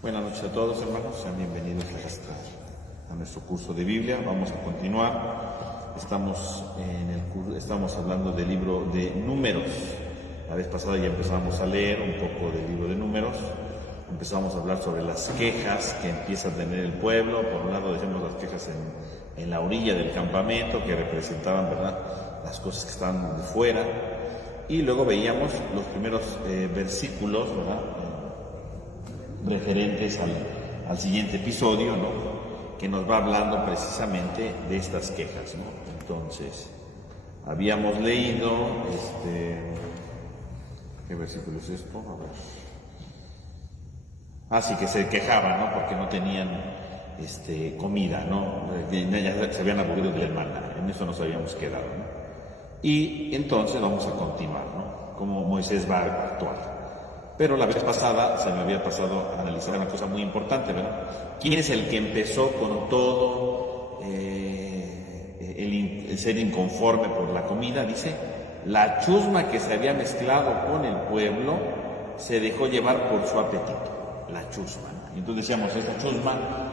Buenas noches a todos, hermanos, sean bienvenidos a nuestro curso de Biblia. Vamos a continuar. Estamos hablando del libro de Números. La vez pasada ya empezamos a leer un poco del libro de Números. Empezamos a hablar sobre las quejas que empieza a tener el pueblo. Por un lado decíamos las quejas en la orilla del campamento, que representaban, ¿verdad?, las cosas que estaban de fuera. Y luego veíamos los primeros versículos, ¿verdad?, referentes al siguiente episodio, ¿no?, que nos va hablando precisamente de estas quejas, ¿no? Entonces, habíamos leído, ¿qué versículo es esto? A ver. Sí, que se quejaban, ¿no?, porque no tenían comida, ¿no? Ya se habían aburrido de la hermana, en eso nos habíamos quedado, ¿no? Y entonces vamos a continuar, ¿no?, cómo Moisés va a actuar. Pero la vez pasada se me había pasado a analizar una cosa muy importante, ¿verdad? ¿Quién es el que empezó con todo el ser inconforme por la comida? Dice, la chusma que se había mezclado con el pueblo se dejó llevar por su apetito. La chusma, ¿no? Y entonces decíamos, esta chusma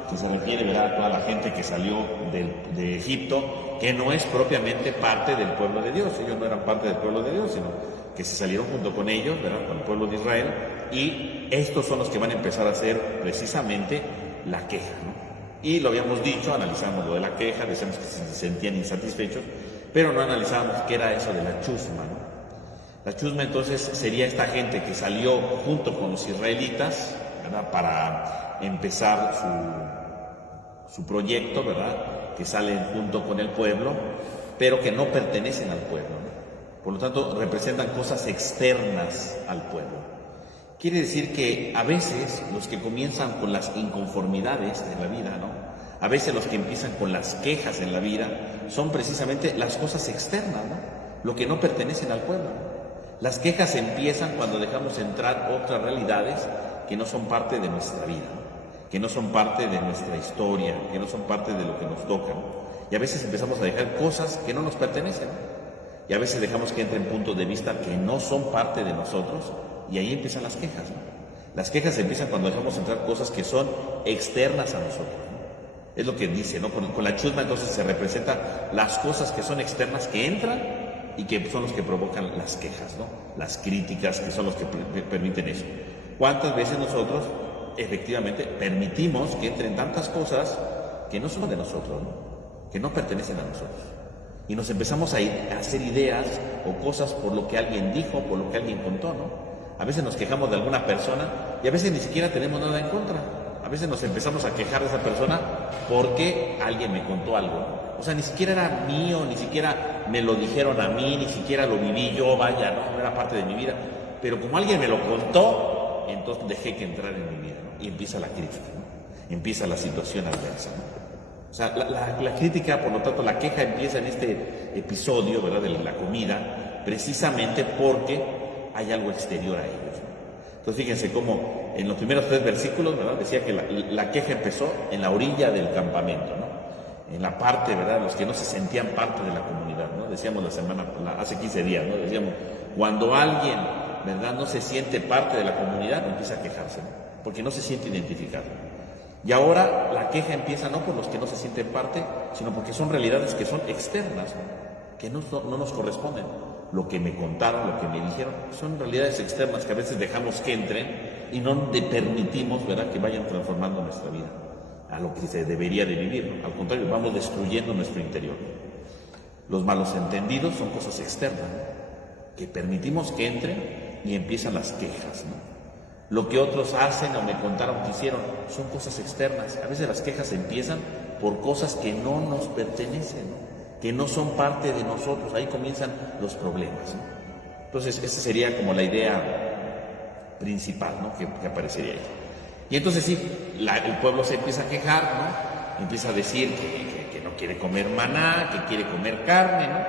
que se refiere, ¿verdad?, a toda la gente que salió de Egipto, que no es propiamente parte del pueblo de Dios. Ellos no eran parte del pueblo de Dios, sino que se salieron junto con ellos, ¿verdad?, con el pueblo de Israel, y estos son los que van a empezar a hacer precisamente la queja, ¿no? Y lo habíamos dicho, analizamos lo de la queja, decíamos que se sentían insatisfechos, pero no analizábamos qué era eso de la chusma, ¿no? La chusma entonces sería esta gente que salió junto con los israelitas, ¿verdad?, para empezar su proyecto, ¿verdad?, que salen junto con el pueblo, pero que no pertenecen al pueblo, ¿no? Por lo tanto, representan cosas externas al pueblo. Quiere decir que a veces los que comienzan con las inconformidades en la vida, ¿no?, a veces los que empiezan con las quejas en la vida, son precisamente las cosas externas, ¿no?, lo que no pertenecen al pueblo. Las quejas empiezan cuando dejamos entrar otras realidades que no son parte de nuestra vida, ¿no?, que no son parte de nuestra historia, que no son parte de lo que nos toca, ¿no? Y a veces empezamos a dejar cosas que no nos pertenecen, ¿no? Y a veces dejamos que entren puntos de vista que no son parte de nosotros, y ahí empiezan las quejas, ¿no? Las quejas empiezan cuando dejamos entrar cosas que son externas a nosotros, ¿no? Es lo que dice, ¿no? Con la chusma entonces se representa las cosas que son externas, que entran y que son los que provocan las quejas, ¿no?, las críticas, que son los que permiten eso. ¿Cuántas veces nosotros efectivamente permitimos que entren tantas cosas que no son de nosotros, ¿no?, que no pertenecen a nosotros? Y nos empezamos a hacer ideas o cosas por lo que alguien dijo, por lo que alguien contó, ¿no? A veces nos quejamos de alguna persona y a veces ni siquiera tenemos nada en contra. A veces nos empezamos a quejar de esa persona porque alguien me contó algo. O sea, ni siquiera era mío, ni siquiera me lo dijeron a mí, ni siquiera lo viví yo, vaya, no era parte de mi vida. Pero como alguien me lo contó, entonces dejé que entrara en mi vida, ¿no? Y empieza la crítica, ¿no? Empieza la situación adversa, ¿no? O sea, la crítica, por lo tanto, la queja empieza en este episodio, ¿verdad?, de la comida, precisamente porque hay algo exterior a ellos, ¿no? Entonces, fíjense cómo en los primeros 3 versículos, ¿verdad?, decía que la queja empezó en la orilla del campamento, ¿no?, en la parte, ¿verdad?, los que no se sentían parte de la comunidad, ¿no? Decíamos hace 15 días, ¿no?, decíamos, cuando alguien, ¿verdad?, no se siente parte de la comunidad, empieza a quejarse, ¿no?, porque no se siente identificado. Y ahora la queja empieza no por los que no se sienten parte, sino porque son realidades que son externas, ¿no?, que no nos corresponden. Lo que me contaron, lo que me dijeron, son realidades externas que a veces dejamos que entren y no permitimos, ¿verdad?, que vayan transformando nuestra vida a lo que se debería de vivir, ¿no? Al contrario, vamos destruyendo nuestro interior. Los malos entendidos son cosas externas, ¿no?, que permitimos que entren y empiezan las quejas, ¿no? Lo que otros hacen o me contaron que hicieron son cosas externas. A veces las quejas empiezan por cosas que no nos pertenecen, ¿no?, que no son parte de nosotros. Ahí comienzan los problemas, ¿no? Entonces, esa sería como la idea principal, ¿no?, que aparecería ahí. Y entonces sí, el pueblo se empieza a quejar, ¿no?, empieza a decir que no quiere comer maná, que quiere comer carne, ¿no?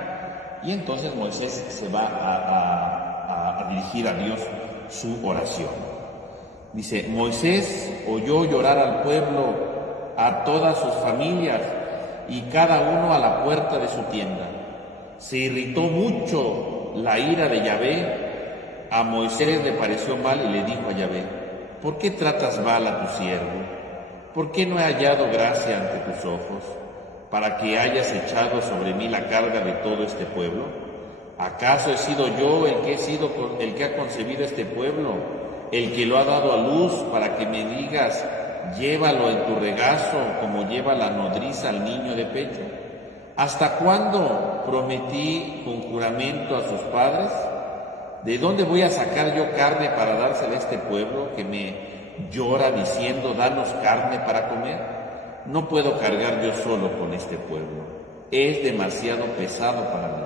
Y entonces Moisés se va a dirigir a Dios su oración. Dice, Moisés oyó llorar al pueblo, a todas sus familias, y cada uno a la puerta de su tienda. Se irritó mucho la ira de Yahvé, a Moisés le pareció mal y le dijo a Yahvé, ¿por qué tratas mal a tu siervo? ¿Por qué no he hallado gracia ante tus ojos, para que hayas echado sobre mí la carga de todo este pueblo? ¿Acaso he sido yo el que ha concebido este pueblo, el que lo ha dado a luz, para que me digas, llévalo en tu regazo, como lleva la nodriza al niño de pecho? ¿Hasta cuándo prometí con juramento a sus padres? ¿De dónde voy a sacar yo carne para dársela a este pueblo que me llora diciendo, danos carne para comer? No puedo cargar yo solo con este pueblo, es demasiado pesado para mí.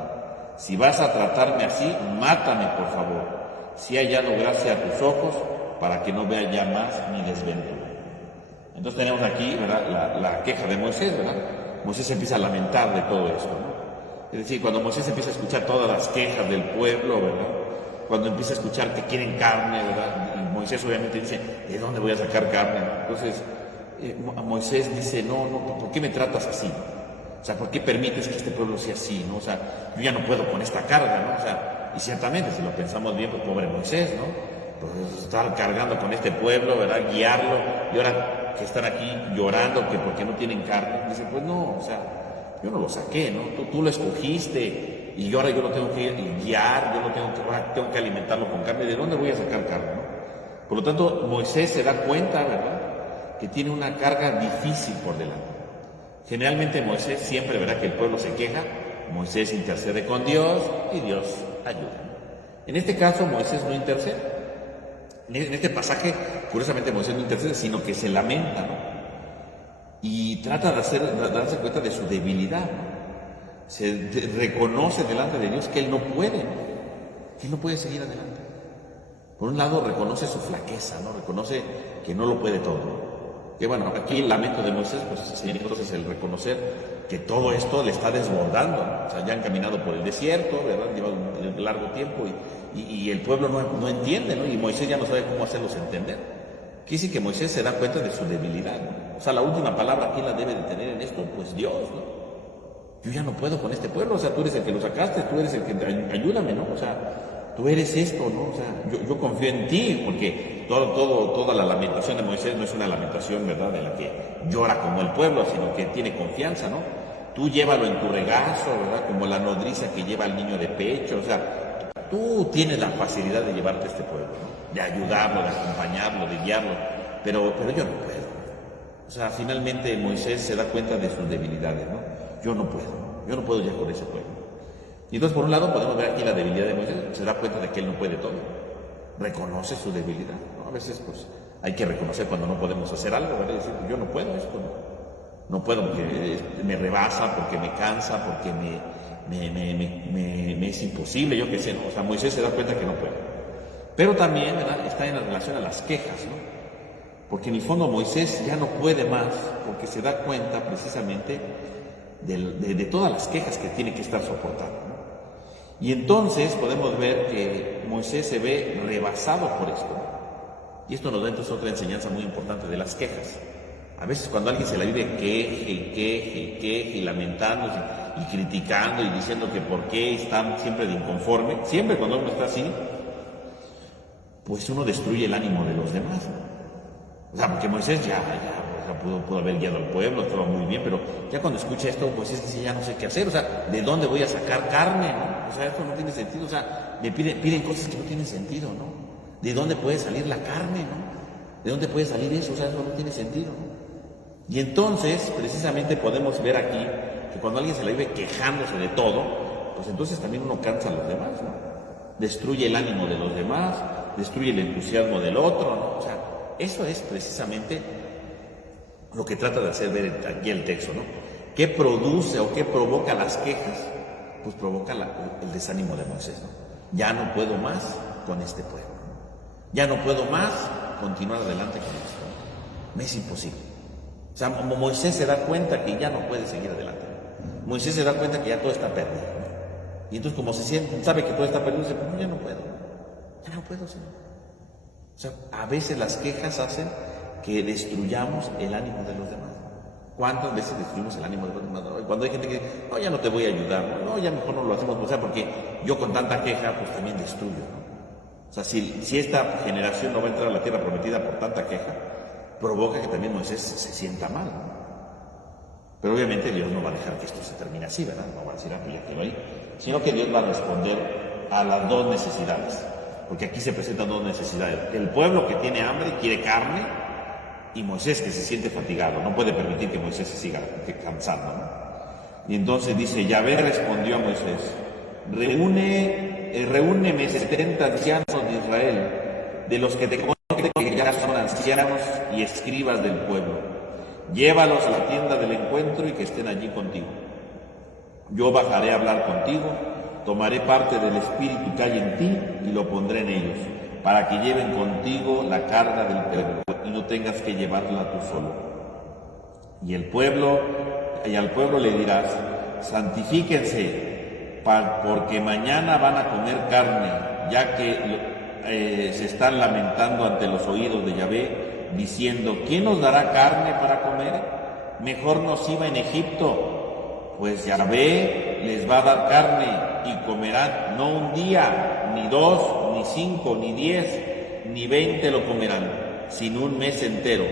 Si vas a tratarme así, mátame, por favor, si he hallado gracia a tus ojos, para que no vea ya más mi desventura. Entonces tenemos aquí, ¿verdad?, la queja de Moisés, ¿verdad? Moisés empieza a lamentar de todo esto, ¿no? Es decir, cuando Moisés empieza a escuchar todas las quejas del pueblo, ¿verdad?, cuando empieza a escuchar que quieren carne, ¿verdad?, y Moisés obviamente dice, ¿de dónde voy a sacar carne? Entonces Moisés dice, no, ¿por qué me tratas así? O sea, ¿por qué permites que este pueblo sea así, no? O sea, yo ya no puedo con esta carga, ¿no? O sea, y ciertamente, si lo pensamos bien, pues pobre Moisés, ¿no? Pues estar cargando con este pueblo, ¿verdad?, guiarlo, y ahora que están aquí llorando que porque no tienen carne, dice, pues no, o sea, yo no lo saqué, ¿no? Tú lo escogiste, y ahora yo lo tengo que guiar, ahora tengo que alimentarlo con carne. ¿De dónde voy a sacar carne, no? Por lo tanto, Moisés se da cuenta, ¿verdad?, que tiene una carga difícil por delante. Generalmente Moisés siempre verá que el pueblo se queja, Moisés intercede con Dios y Dios ayuda. En este caso Moisés no intercede. En este pasaje, curiosamente, Moisés no intercede, sino que se lamenta, ¿no? Y trata de darse cuenta de su debilidad, ¿no? Reconoce delante de Dios que él no puede, que él no puede seguir adelante. Por un lado, reconoce su flaqueza, ¿no? Reconoce que no lo puede todo. Que bueno, aquí el lamento de Moisés, pues sería entonces el reconocer que todo esto le está desbordando, ¿no? O sea, ya han caminado por el desierto, ¿verdad? Lleva un largo tiempo y el pueblo no entiende, ¿no? Y Moisés ya no sabe cómo hacerlos entender. Quiere decir que Moisés se da cuenta de su debilidad, ¿no? O sea, la última palabra, ¿quién la debe de tener en esto? Pues Dios, ¿no? Yo ya no puedo con este pueblo, o sea, tú eres el que lo sacaste, tú eres el que ayúdame, ¿no? O sea, tú eres esto, ¿no? O sea, yo confío en ti, porque toda la lamentación de Moisés no es una lamentación, ¿verdad?, de la que llora como el pueblo, sino que tiene confianza, ¿no? Tú llévalo en tu regazo, ¿verdad?, como la nodriza que lleva al niño de pecho, o sea, tú tienes la facilidad de llevarte a este pueblo, ¿no?, de ayudarlo, de acompañarlo, de guiarlo, pero yo no puedo. O sea, finalmente Moisés se da cuenta de sus debilidades, ¿no? Yo no puedo ya con ese pueblo. Y entonces, por un lado, podemos ver aquí la debilidad de Moisés, se da cuenta de que él no puede todo, reconoce su debilidad, ¿no? A veces, pues, hay que reconocer cuando no podemos hacer algo, ¿verdad? Y decir, yo no puedo esto, no puedo porque me rebasa, porque me cansa, porque me es imposible, yo qué sé, ¿no? O sea, Moisés se da cuenta que no puede. Pero también, ¿verdad?, está en relación a las quejas, ¿no? Porque en el fondo Moisés ya no puede más, porque se da cuenta precisamente de todas las quejas que tiene que estar soportando, ¿no? Y entonces podemos ver que Moisés se ve rebasado por esto. Y esto nos da entonces otra enseñanza muy importante de las quejas. A veces cuando alguien se la vive queje y lamentándose y criticando y diciendo que por qué está siempre de inconforme, siempre cuando uno está así, pues uno destruye el ánimo de los demás, ¿no? O sea, porque Moisés ya pudo haber guiado al pueblo, estaba muy bien, pero ya cuando escucha esto, pues es que ya no sé qué hacer, o sea, ¿de dónde voy a sacar carne, no? O sea, esto no tiene sentido, o sea, me piden cosas que no tienen sentido, ¿no? ¿De dónde puede salir la carne, no? ¿De dónde puede salir eso? O sea, eso no tiene sentido, ¿no? Y entonces, precisamente podemos ver aquí que cuando alguien se la vive quejándose de todo, pues entonces también uno cansa a los demás, ¿no? Destruye el ánimo de los demás, destruye el entusiasmo del otro, ¿no? O sea, eso es precisamente lo que trata de hacer ver aquí el texto, ¿no? ¿Qué produce o qué provoca las quejas? Pues provoca el desánimo de Moisés, ¿no? Ya no puedo más con este pueblo, ¿no? Ya no puedo más continuar adelante con esto, ¿no? Me es imposible. O sea, Moisés se da cuenta que ya no puede seguir adelante. Moisés se da cuenta que ya todo está perdido, ¿no? Y entonces como sabe que todo está perdido, dice, pues ya no puedo, Señor. O sea, a veces las quejas hacen que destruyamos el ánimo de los demás. ¿Cuántas veces destruimos el ánimo de los demás? Cuando hay gente que dice, no, ya no te voy a ayudar, no, ya mejor no lo hacemos, o sea, porque yo con tanta queja, pues también destruyo, ¿no? O sea, si esta generación no va a entrar a la tierra prometida por tanta queja, provoca que también Moisés se sienta mal, ¿no? Pero obviamente Dios no va a dejar que esto se termine así, ¿verdad? No va a decir, ya quedó ahí, sino que Dios va a responder a las dos necesidades, porque aquí se presentan dos necesidades: el pueblo que tiene hambre quiere carne, y Moisés que se siente fatigado, no puede permitir que Moisés se siga cansando, ¿no? Y entonces dice, Yahvé respondió a Moisés, reúneme 70 ancianos de Israel, de los que te conozco que ya son ancianos y escribas del pueblo. Llévalos a la tienda del encuentro y que estén allí contigo. Yo bajaré a hablar contigo, tomaré parte del espíritu que hay en ti y lo pondré en ellos, para que lleven contigo la carga del pueblo y no tengas que llevarla tú solo. Y al pueblo le dirás, santifíquense, porque mañana van a comer carne, ya que se están lamentando ante los oídos de Yahvé, diciendo, ¿quién nos dará carne para comer? Mejor nos iba en Egipto, pues Yahvé les va a dar carne y comerán no un día, ni 2, ni 5, ni 10, ni 20 lo comerán, sino un mes entero,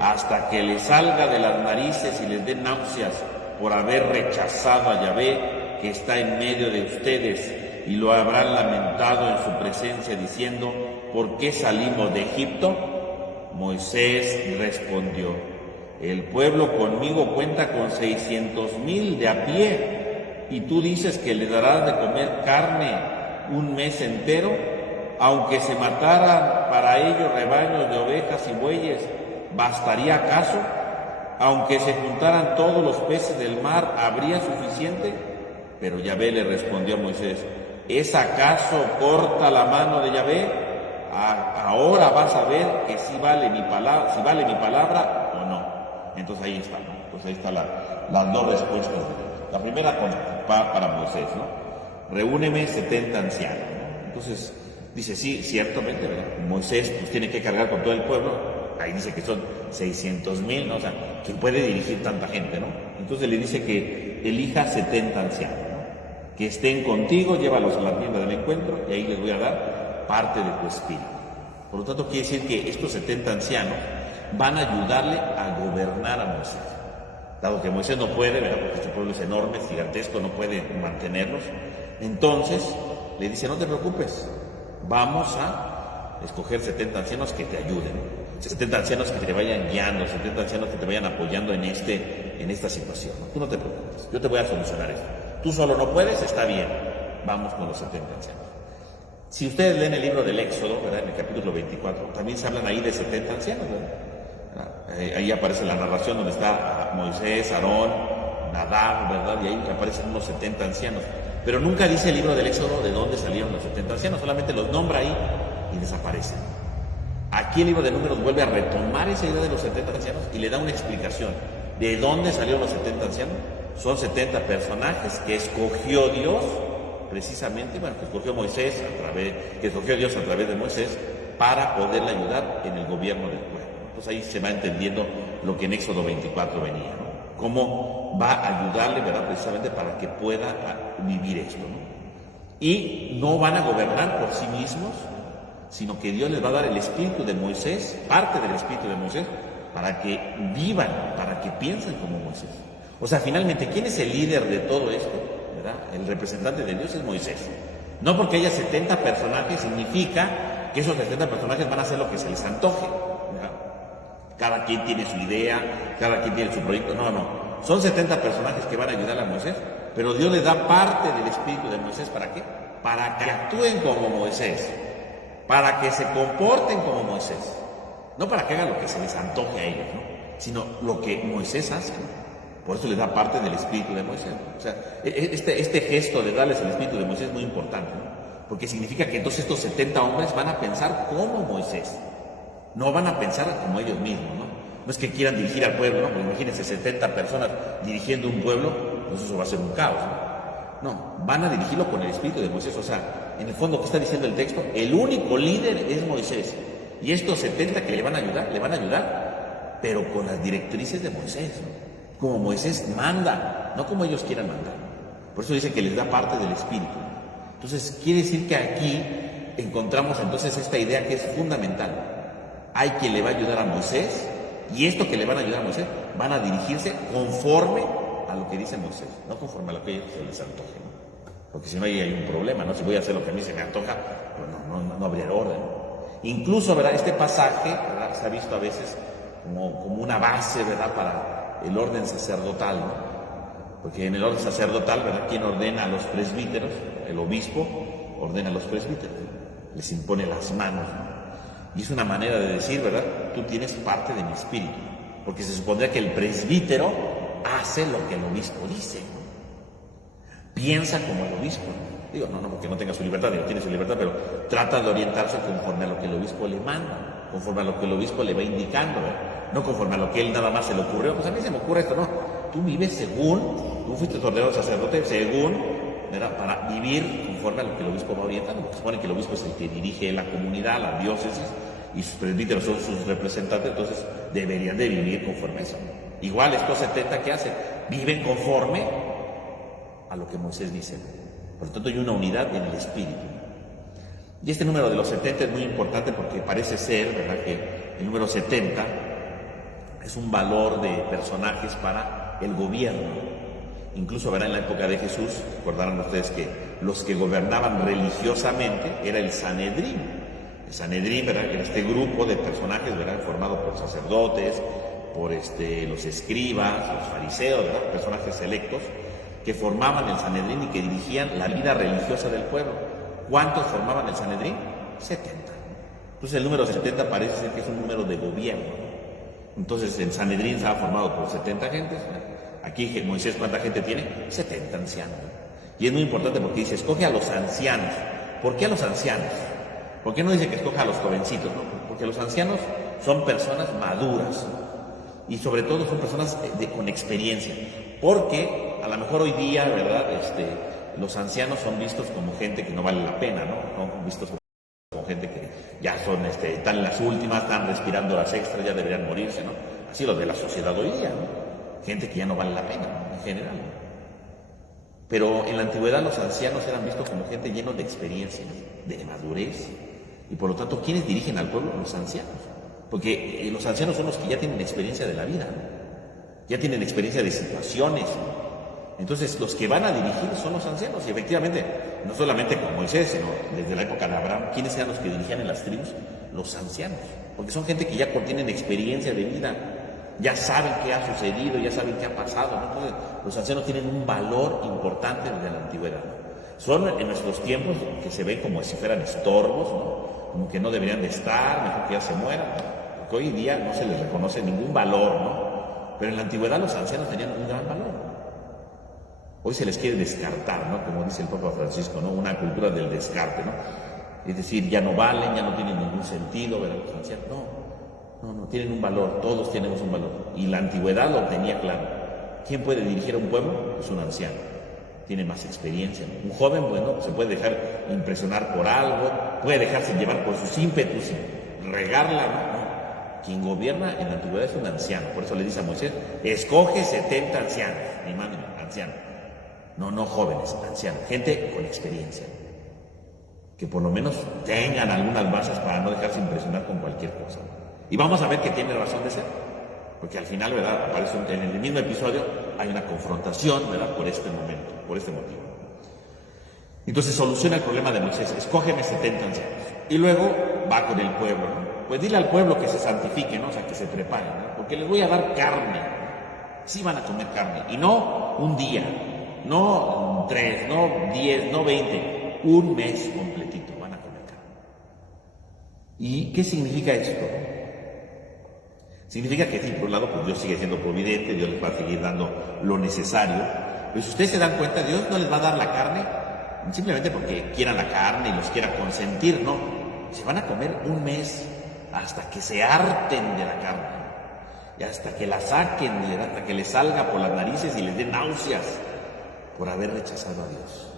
hasta que les salga de las narices y les dé náuseas por haber rechazado a Yahvé que está en medio de ustedes, y lo habrán lamentado en su presencia diciendo, ¿por qué salimos de Egipto? Moisés respondió, el pueblo conmigo cuenta con 600,000 de a pie, y tú dices que le darás de comer carne un mes entero, aunque se mataran para ello rebaños de ovejas y bueyes, ¿bastaría acaso? Aunque se juntaran todos los peces del mar, ¿habría suficiente? Pero Yahvé le respondió a Moisés, ¿es acaso corta la mano de Yahvé? Ahora vas a ver que si vale mi palabra o no. Entonces ahí está, ¿no? Pues ahí están las dos respuestas. La primera para Moisés, ¿no? Reúneme 70 ancianos, ¿no? Entonces dice, sí, ciertamente, ¿verdad? Moisés pues tiene que cargar con todo el pueblo. Ahí dice que son 600,000, ¿no? O sea, ¿quién puede dirigir tanta gente, no? Entonces le dice que elija 70 ancianos, ¿no? Que estén contigo, llévalos a la tienda del encuentro y ahí les voy a dar parte de tu espíritu. Por lo tanto, quiere decir que estos 70 ancianos van a ayudarle a gobernar a Moisés. Dado que Moisés no puede, ¿verdad? Porque este pueblo es enorme, es gigantesco, no puede mantenerlos. Entonces, le dice, no te preocupes, vamos a escoger 70 ancianos que te ayuden. 70 ancianos que te vayan guiando, 70 ancianos que te vayan apoyando en esta situación, ¿no? Tú no te preocupes, yo te voy a solucionar esto. Tú solo no puedes, está bien, vamos con los 70 ancianos. Si ustedes leen el libro del Éxodo, ¿verdad? En el capítulo 24, también se hablan ahí de 70 ancianos, ¿verdad? Ahí aparece la narración donde está Moisés, Aarón, Nadab, ¿verdad? Y ahí aparecen unos 70 ancianos. Pero nunca dice el libro del Éxodo de dónde salieron los 70 ancianos, solamente los nombra ahí y desaparecen. Aquí el libro de Números vuelve a retomar esa idea de los 70 ancianos y le da una explicación. ¿De dónde salieron los 70 ancianos? Son 70 personajes que escogió Dios, precisamente, bueno, que escogió Dios a través de Moisés para poderle ayudar en el gobierno del pueblo. Entonces ahí se va entendiendo lo que en Éxodo 24 venía, ¿no? Cómo va a ayudarle, ¿verdad? Precisamente para que pueda vivir esto, ¿no? Y no van a gobernar por sí mismos, sino que Dios les va a dar el espíritu de Moisés, parte del espíritu de Moisés, para que vivan, para que piensen como Moisés. O sea, finalmente, ¿quién es el líder de todo esto? ¿Verdad? El representante de Dios es Moisés. No porque haya 70 personajes significa que esos 70 personajes van a hacer lo que se les antoje, ¿verdad? Cada quien tiene su idea, cada quien tiene su proyecto. No. Son 70 personajes que van a ayudar a Moisés, pero Dios le da parte del espíritu de Moisés, ¿para qué? Para que actúen como Moisés, para que se comporten como Moisés, no para que hagan lo que se les antoje a ellos, ¿no? Sino lo que Moisés hace, ¿no? Por eso les da parte del espíritu de Moisés, ¿no? O sea, este gesto de darles el espíritu de Moisés es muy importante, ¿no? Porque significa que entonces estos 70 hombres van a pensar como Moisés, no van a pensar como ellos mismos, ¿no? No es que quieran dirigir al pueblo, ¿no? Pues imagínense 70 personas dirigiendo un pueblo, pues eso va a ser un caos, ¿no? No, van a dirigirlo con el espíritu de Moisés. O sea, en el fondo, ¿qué está diciendo el texto? El único líder es Moisés. Y estos 70 que le van a ayudar, pero con las directrices de Moisés, ¿no? Como Moisés manda, no como ellos quieran mandar. Por eso dice que les da parte del espíritu. Entonces, quiere decir que aquí encontramos entonces esta idea que es fundamental. Hay quien le va a ayudar a Moisés, y esto que le van a ayudar a Moisés, van a dirigirse conforme a lo que dice Moisés, no conforme a lo que a ellos se les antoje, ¿no? Porque si no hay un problema, ¿no? Si voy a hacer lo que a mí se me antoja, pues no habría orden. Incluso, ¿verdad? Este pasaje, ¿verdad?, se ha visto a veces como una base, ¿verdad?, para el orden sacerdotal, ¿no? Porque en el orden sacerdotal, ¿verdad?, ¿quién ordena a los presbíteros? El obispo ordena a los presbíteros, les impone las manos, ¿no? Y es una manera de decir, ¿verdad?, tú tienes parte de mi espíritu, porque se supondría que el presbítero hace lo que el obispo dice, ¿no? Piensa como el obispo, ¿no? Digo, no porque no tenga su libertad, no tiene su libertad, pero trata de orientarse conforme a lo que el obispo le manda, conforme a lo que el obispo le va indicando, ¿verdad? No conforme a lo que él nada más se le ocurrió. Pues a mí se me ocurre esto, no. Tú vives según, tú fuiste ordenado sacerdote según, ¿verdad?, para vivir conforme a lo que el obispo va orientando, porque supone que el obispo es el que dirige la comunidad, la diócesis, y sus presbíteros son sus representantes, entonces deberían de vivir conforme a eso. Igual estos 70, ¿qué hacen? Viven conforme a lo que Moisés dice. Por lo tanto, hay una unidad en el espíritu. Y este número de los 70 es muy importante porque parece ser, ¿verdad?, que el número 70 es un valor de personajes para el gobierno. Incluso, ¿verdad?, en la época de Jesús, recordarán ustedes que los que gobernaban religiosamente era el Sanedrín. El Sanedrín, ¿verdad?, era este grupo de personajes, ¿verdad?, formado por sacerdotes, por los escribas, los fariseos, ¿verdad?, personajes selectos, que formaban el Sanedrín y que dirigían la vida religiosa del pueblo. ¿Cuántos formaban el Sanedrín? 70. Entonces el número 70 parece ser que es un número de gobierno. Entonces el Sanedrín estaba formado por 70 gentes. Aquí Moisés, ¿cuánta gente tiene? 70 ancianos. Y es muy importante porque dice, escoge a los ancianos. ¿Por qué a los ancianos? ¿Por qué no dice que escoja a los jovencitos? No, porque los ancianos son personas maduras. Y sobre todo son personas con experiencia. Porque a lo mejor hoy día, ¿verdad?, los ancianos son vistos como gente que no vale la pena, ¿no? Son vistos como gente que ya son, están en las últimas, están respirando las extras, ya deberían morirse, ¿no? Así lo de la sociedad hoy día, ¿no? Gente que ya no vale la pena, ¿no?, en general, ¿no? Pero en la antigüedad los ancianos eran vistos como gente llena de experiencia, ¿no?, de madurez. Y por lo tanto, ¿quiénes dirigen al pueblo? Los ancianos. Porque los ancianos son los que ya tienen experiencia de la vida, ¿no? Ya tienen experiencia de situaciones, ¿no? Entonces, los que van a dirigir son los ancianos. Y efectivamente, no solamente con Moisés, sino desde la época de Abraham, ¿quiénes eran los que dirigían en las tribus? Los ancianos. Porque son gente que ya tienen experiencia de vida, ya saben qué ha sucedido, ya saben qué ha pasado, ¿no? Entonces, los ancianos tienen un valor importante desde la antigüedad, ¿no? Son en nuestros tiempos que se ven como si fueran estorbos, ¿no?, como que no deberían de estar, mejor que ya se mueran, ¿no? Porque hoy en día no se les reconoce ningún valor, ¿no? Pero en la antigüedad los ancianos tenían un gran valor, ¿no? Hoy se les quiere descartar, ¿no?, como dice el Papa Francisco, ¿no?, una cultura del descarte, ¿no? Es decir, ya no valen, ya no tienen ningún sentido, ¿verdad?, los ancianos. No, tienen un valor, todos tenemos un valor. Y la antigüedad lo tenía claro. ¿Quién puede dirigir a un pueblo? Pues un anciano. Tiene más experiencia, ¿no? Un joven, bueno, se puede dejar impresionar por algo, puede dejarse llevar por sus ímpetus y regarla, ¿no? Quien gobierna en la antigüedad es un anciano. Por eso le dice a Moisés, escoge 70 ancianos, mi madre, ancianos. No jóvenes, ancianos, gente con experiencia, que por lo menos tengan algunas bases para no dejarse impresionar con cualquier cosa. Y vamos a ver que tiene razón de ser, porque al final, ¿verdad?, aparece en el mismo episodio, hay una confrontación, ¿verdad?, por este momento, por este motivo. Entonces soluciona el problema de Moisés, escógeme 70 ancianos. Y luego va con el pueblo, ¿no? Pues dile al pueblo que se santifique, ¿no?, o sea, que se prepare, ¿no?, porque les voy a dar carne. Sí van a comer carne, y no un día, no 3, no 10, no 20, un mes completito van a comer carne. ¿Y qué significa esto? Significa que, sí, por un lado, pues Dios sigue siendo providente, Dios les va a seguir dando lo necesario. Pero si ustedes se dan cuenta, Dios no les va a dar la carne simplemente porque quieran la carne y los quiera consentir, no. Se van a comer un mes hasta que se harten de la carne. Y hasta que la saquen, hasta que les salga por las narices y les dé náuseas por haber rechazado a Dios.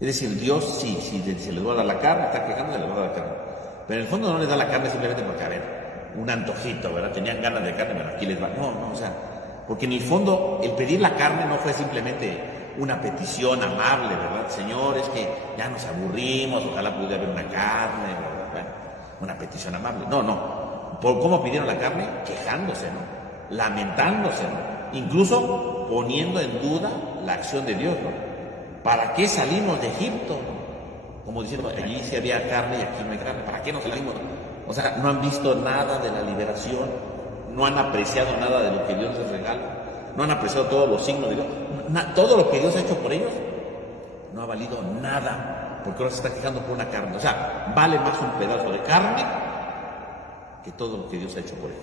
Es decir, Dios sí, se les va a dar la carne, está quejando, se les va a dar la carne. Pero en el fondo no les da la carne simplemente porque, a ver, un antojito, ¿verdad? Tenían ganas de carne, pero aquí les va. No, o sea, porque en el fondo el pedir la carne no fue simplemente una petición amable, ¿verdad? Señor, es que ya nos aburrimos, ojalá pudiera haber una carne, ¿verdad? Bueno, una petición amable. No. ¿Por cómo pidieron la carne? Quejándose, ¿no? Lamentándose, ¿no? Incluso poniendo en duda la acción de Dios, ¿no? ¿Para qué salimos de Egipto? ¿No? Como diciendo, allí sí había carne y aquí no hay carne. ¿Para qué nos salimos? O sea, no han visto nada de la liberación, no han apreciado nada de lo que Dios les regala, no han apreciado todos los signos de Dios. Todo lo que Dios ha hecho por ellos no ha valido nada, porque ahora se está quejando por una carne. O sea, vale más un pedazo de carne que todo lo que Dios ha hecho por ellos.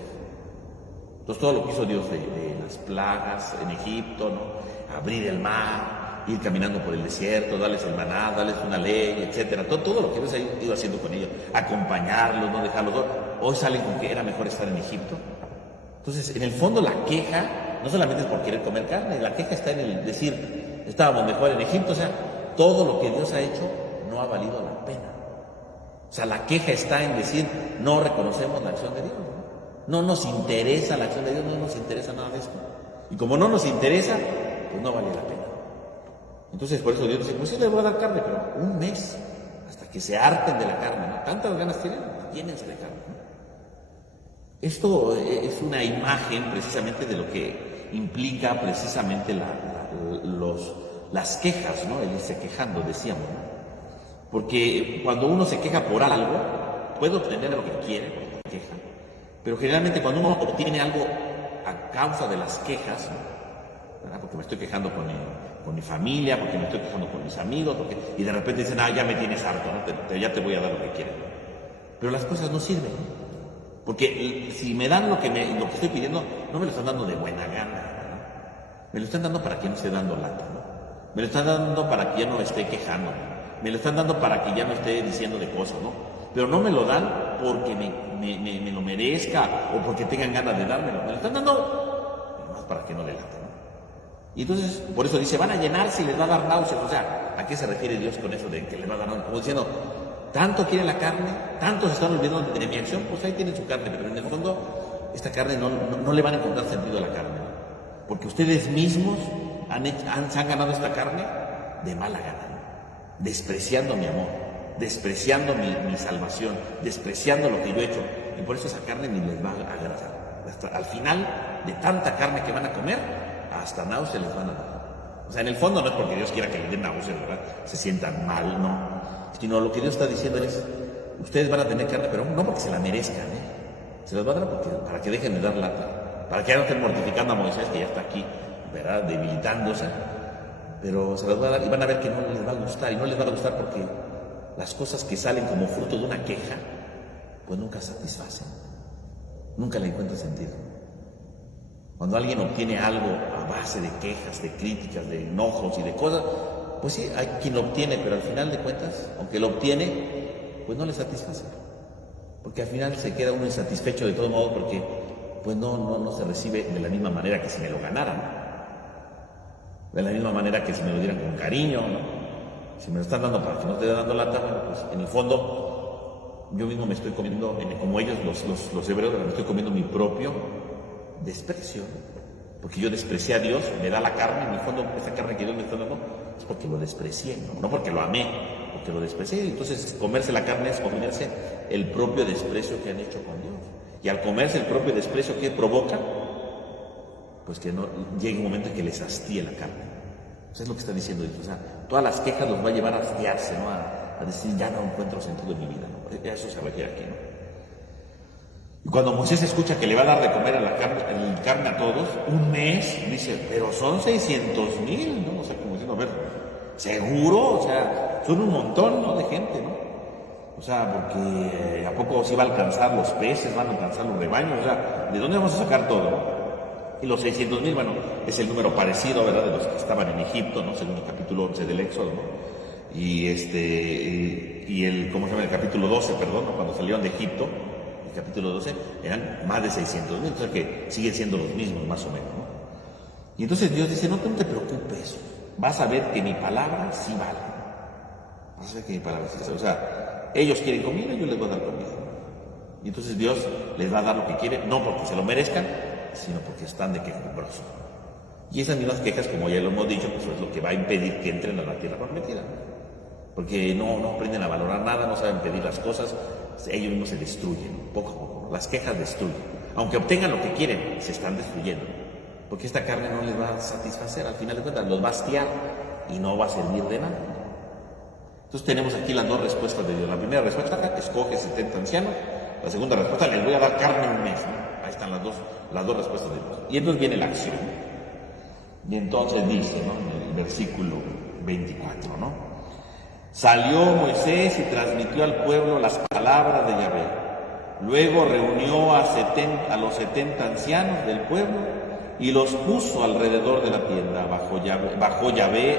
Entonces, todo lo que hizo Dios de las plagas en Egipto, ¿no? Abrir el mar, ir caminando por el desierto, darles el maná, darles una ley, etcétera. Todo lo que Dios ha ido haciendo con ellos, acompañarlos, no dejarlos. Hoy salen con que era mejor estar en Egipto. Entonces, en el fondo, la queja no solamente es por querer comer carne, la queja está en el decir, estábamos mejor en Egipto. O sea, todo lo que Dios ha hecho no ha valido la pena. O sea, la queja está en decir, no reconocemos la acción de Dios. No nos interesa la acción de Dios, no nos interesa nada de esto. Y como no nos interesa, pues no vale la pena. Entonces, por eso Dios dice, pues sí les voy a dar carne, pero un mes, hasta que se harten de la carne, ¿no? Tantas ganas tienen, llénense de carne, ¿no? Esto es una imagen precisamente de lo que implica precisamente las quejas, ¿no? El irse quejando, decíamos, ¿no? Porque cuando uno se queja por algo, puede obtener lo que quiere, porque se queja. Pero generalmente cuando uno obtiene algo a causa de las quejas, ¿verdad? Porque me estoy quejando con mi familia, porque me estoy quejando con mis amigos, y de repente dicen, ya me tienes harto, ¿no? Ya te voy a dar lo que quieres. Pero las cosas no sirven, ¿no? Porque si me dan lo que estoy pidiendo, no me lo están dando de buena gana, ¿verdad? Me lo están dando para que no esté dando lata, ¿no? Me lo están dando para que ya no esté quejando, me lo están dando para que ya no esté diciendo de cosas, ¿no? Pero no me lo dan porque me lo merezca o porque tengan ganas de dármelo. Me lo están dando más para que no delate, ¿no? Y entonces, por eso dice, van a llenarse y les va a dar náuseas. O sea, ¿a qué se refiere Dios con eso de que les va a dar náuseas? Como diciendo, tanto quieren la carne, tanto se están olvidando de mi acción, pues ahí tienen su carne. Pero en el fondo, esta carne no le van a encontrar sentido a la carne, ¿no? Porque ustedes mismos se han ganado esta carne de mala gana, ¿no? Despreciando mi amor, despreciando mi salvación, despreciando lo que yo he hecho. Y por eso esa carne ni les va a agradar. Hasta al final de tanta carne que van a comer, hasta náuseas les van a dar. O sea, en el fondo no es porque Dios quiera que les den náuseas, ¿verdad? Se sientan mal, no. Sino lo que Dios está diciendo es, ustedes van a tener carne, pero no porque se la merezcan, se las va a dar para que dejen de dar lata, para que ya no estén mortificando a Moisés, que ya está aquí, ¿verdad? Debilitándose. Pero se las va a dar y van a ver que no les va a gustar, y no les va a gustar porque las cosas que salen como fruto de una queja, pues nunca satisfacen, nunca le encuentran sentido. Cuando alguien obtiene algo a base de quejas, de críticas, de enojos y de cosas, pues sí, hay quien lo obtiene, pero al final de cuentas, aunque lo obtiene, pues no le satisface. Porque al final se queda uno insatisfecho de todo modo porque pues no se recibe de la misma manera que si me lo ganaran, ¿no? De la misma manera que si me lo dieran con cariño, ¿no? Si me lo están dando para que no te esté dando lata, bueno, pues en el fondo yo mismo me estoy comiendo, como ellos, los hebreos, me estoy comiendo mi propio desprecio, ¿no? Porque yo desprecié a Dios, me da la carne, en el fondo esta carne que Dios me está dando es porque lo desprecié, no porque lo amé, porque lo desprecié. Entonces comerse la carne es comerse el propio desprecio que han hecho con Dios. Y al comerse el propio desprecio que provoca, pues que no llegue un momento en que les hastíe la carne. Eso es lo que está diciendo Dios. O sea, todas las quejas los va a llevar a hastiarse, ¿no? A decir, ya no encuentro sentido en mi vida, ¿no? Eso se refiere aquí, ¿no? Y cuando Moisés escucha que le va a dar de comer a la carne a todos, un mes, dice, pero son 600,000, ¿no? O sea, como diciendo, a ver, ¿seguro? O sea, son un montón, ¿no? De gente, ¿no? O sea, porque ¿a poco sí va a alcanzar los peces, van a alcanzar los rebaños? O sea, ¿de dónde vamos a sacar todo? Y los 600,000, bueno, es el número parecido, ¿verdad?, de los que estaban en Egipto, ¿no? Según el capítulo 11 del Éxodo, ¿no? Y ¿cómo se llama? El capítulo 12, perdón, ¿no? Cuando salieron de Egipto, el capítulo 12, eran más de 600,000, entonces que siguen siendo los mismos, más o menos, ¿no? Y entonces Dios dice, no te preocupes, vas a ver que mi palabra sí vale. Vas a ver que mi palabra sí vale. O sea, ellos quieren comida, yo les voy a dar comida. Y entonces Dios les va a dar lo que quiere, no porque se lo merezcan, sino porque están de quejumbrosos. Y esas mismas quejas, como ya lo hemos dicho, pues es lo que va a impedir que entren a la tierra prometida, ¿no? Porque no aprenden a valorar nada, no saben pedir las cosas, ellos mismos se destruyen, poco a poco, ¿no? Las quejas destruyen. Aunque obtengan lo que quieren, se están destruyendo. Porque esta carne no les va a satisfacer, al final de cuentas los va a hastiar y no va a servir de nada. Entonces tenemos aquí las dos respuestas de Dios. La primera respuesta, escoge 70 ancianos. La segunda respuesta, les voy a dar carne un mes, ¿no? Ahí están las dos respuestas de Dios. Y entonces viene la acción. Y entonces dice, ¿no?, en el versículo 24, ¿no? Salió Moisés y transmitió al pueblo las palabras de Yahvé. Luego reunió a los 70 ancianos del pueblo y los puso alrededor de la tienda. Bajó Yahvé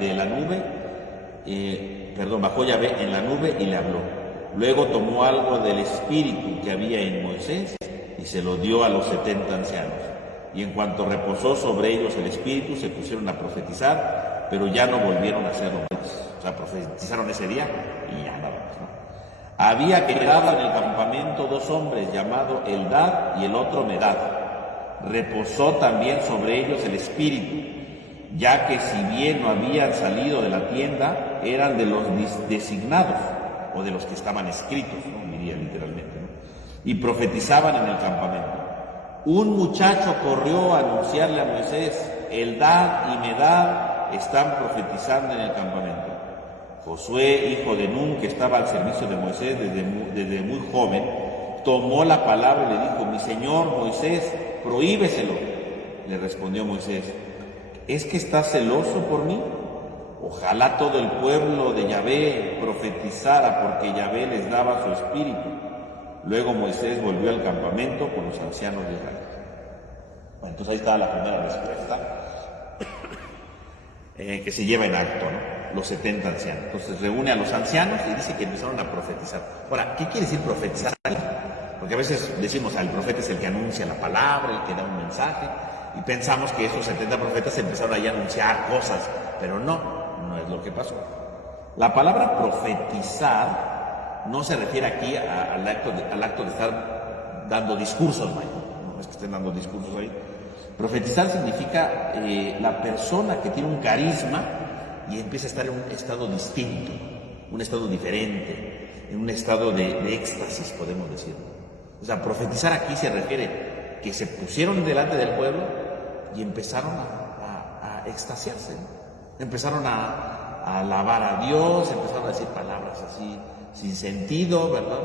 en la nube y le habló. Luego tomó algo del espíritu que había en Moisés y se lo dio a los 70 ancianos. Y en cuanto reposó sobre ellos el espíritu, se pusieron a profetizar, pero ya no volvieron a hacerlo más. O sea, profetizaron ese día y ya nada más, ¿no? Había quedado en el campamento 2 hombres, llamado Eldad y el otro Medad. Reposó también sobre ellos el espíritu, ya que si bien no habían salido de la tienda, eran de los designados, o de los que estaban escritos, ¿no?, diría literalmente, ¿no?, y profetizaban en el campamento. Un muchacho corrió a anunciarle a Moisés: Eldad y Medad están profetizando en el campamento. Josué, hijo de Nun, que estaba al servicio de Moisés desde muy joven, tomó la palabra y le dijo: mi señor Moisés, prohíbeselo. Le respondió Moisés: ¿es que estás celoso por mí? Ojalá todo el pueblo de Yahvé profetizara, porque Yahvé les daba su espíritu. Luego Moisés volvió al campamento con los ancianos de Israel. Bueno, entonces ahí está la primera respuesta que se lleva en acto, ¿no? Los 70 ancianos. Entonces reúne a los ancianos y dice que empezaron a profetizar. Ahora, ¿qué quiere decir profetizar? Porque a veces decimos, el profeta es el que anuncia la palabra, el que da un mensaje, y pensamos que esos 70 profetas empezaron ahí a anunciar cosas, pero no es lo que pasó. La palabra profetizar no se refiere aquí al acto de estar dando discursos, no es que estén dando discursos ahí. Profetizar significa la persona que tiene un carisma y empieza a estar en un estado distinto, un estado diferente, en un estado de éxtasis, podemos decir. O sea, profetizar aquí se refiere que se pusieron delante del pueblo y empezaron a extasiarse, ¿no? Empezaron a alabar a Dios, empezaron a decir palabras así sin sentido, ¿verdad?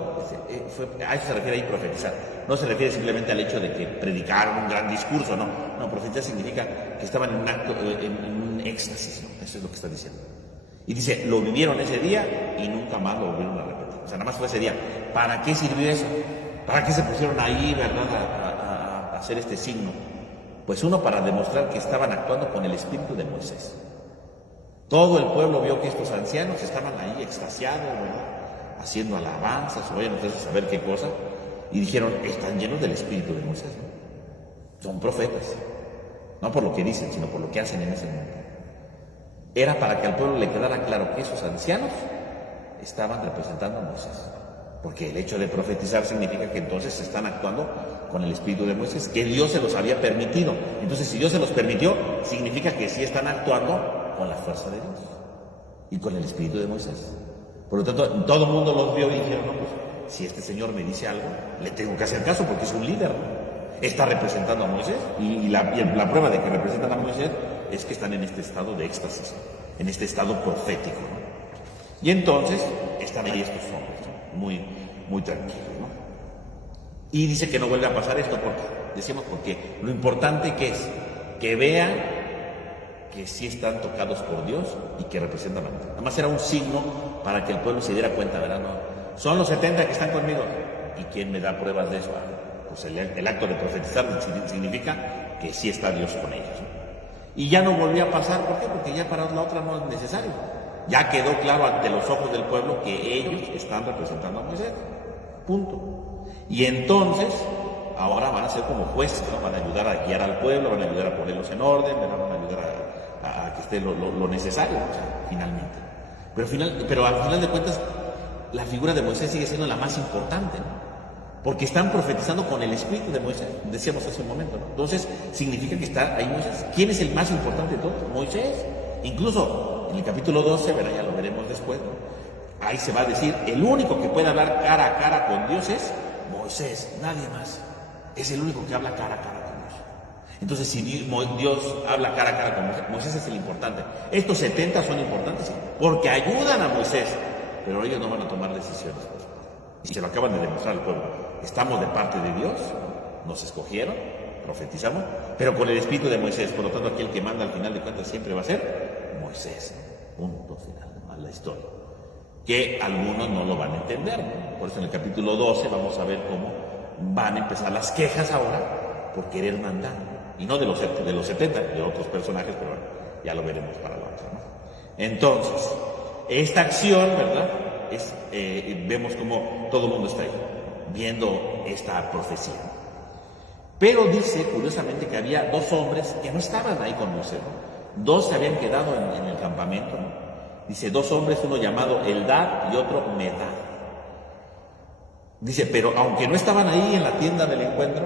A eso se refiere ahí profetizar. No se refiere simplemente al hecho de que predicaron un gran discurso, no. Profetizar significa que estaban en un acto, en un éxtasis, ¿no? Eso es lo que está diciendo. Y dice, lo vivieron ese día y nunca más lo volvieron a repetir. O sea, nada más fue ese día. ¿Para qué sirvió eso? ¿Para qué se pusieron ahí, verdad, a hacer este signo? Pues uno, para demostrar que estaban actuando con el espíritu de Moisés. Todo el pueblo vio que estos ancianos estaban ahí extasiados, ¿verdad?, haciendo alabanzas, o vayan ustedes a saber qué cosa, y dijeron, están llenos del espíritu de Moisés, ¿no? Son profetas, no por lo que dicen, sino por lo que hacen en ese momento. Era para que al pueblo le quedara claro que esos ancianos estaban representando a Moisés, porque el hecho de profetizar significa que entonces están actuando con el espíritu de Moisés, que Dios se los había permitido. Entonces, si Dios se los permitió, significa que sí están actuando con la fuerza de Dios y con el espíritu de Moisés. Por lo tanto, todo el mundo los vio y dijeron, no, pues, si este señor me dice algo, le tengo que hacer caso porque es un líder, ¿no? Está representando a Moisés, y la prueba de que representan a Moisés es que están en este estado de éxtasis, en este estado profético, ¿no? Y entonces están ahí estos hombres, ¿no?, muy tranquilos, ¿no? Y dice que no vuelve a pasar esto porque lo importante que es que vean que sí están tocados por Dios y que representan a Dios. Nada más era un signo para que el pueblo se diera cuenta, ¿verdad? No, son los 70 que están conmigo. ¿Y quién me da pruebas de eso? Pues el acto de profetizar significa que sí está Dios con ellos, ¿no? Y ya no volvió a pasar. ¿Por qué? Porque ya para la otra no es necesario. Ya quedó claro ante los ojos del pueblo que ellos están representando a Moisés. Punto. Y entonces, ahora van a ser como jueces, ¿no? Van a ayudar a guiar al pueblo, van a ayudar a ponerlos en orden, van a ayudar a que esté lo necesario, o sea, finalmente. Pero al final de cuentas, la figura de Moisés sigue siendo la más importante, ¿no? porque están profetizando con el espíritu de Moisés, decíamos hace un momento, ¿no? Entonces, significa que está ahí Moisés. ¿Quién es el más importante de todos? Moisés. Incluso en el capítulo 12, ¿verdad? Ya lo veremos después, ¿no? Ahí se va a decir, el único que puede hablar cara a cara con Dios es Moisés, nadie más. Es el único que habla cara a cara con Dios. Entonces, si Dios habla cara a cara con Moisés, Moisés es el importante. Estos 70 son importantes, ¿sí? Porque ayudan a Moisés, pero ellos no van a tomar decisiones. Y se lo acaban de demostrar al pueblo. Estamos de parte de Dios, nos escogieron, profetizamos, pero con el espíritu de Moisés. Por lo tanto, aquí el que manda al final de cuentas siempre va a ser Moisés. Punto final a la historia. Que algunos no lo van a entender, ¿no? Por eso en el capítulo 12 vamos a ver cómo van a empezar las quejas ahora por querer mandar. Y no de los 70, de otros personajes, pero bueno, ya lo veremos para la otra, ¿no? Entonces, esta acción, ¿verdad? Vemos como todo el mundo está ahí, viendo esta profecía. Pero dice, curiosamente, que había dos hombres que no estaban ahí con Moisés, ¿no? Dos se habían quedado en el campamento, ¿no? Dice, dos hombres, uno llamado Eldad y otro Medad. Dice, pero aunque no estaban ahí en la tienda del encuentro,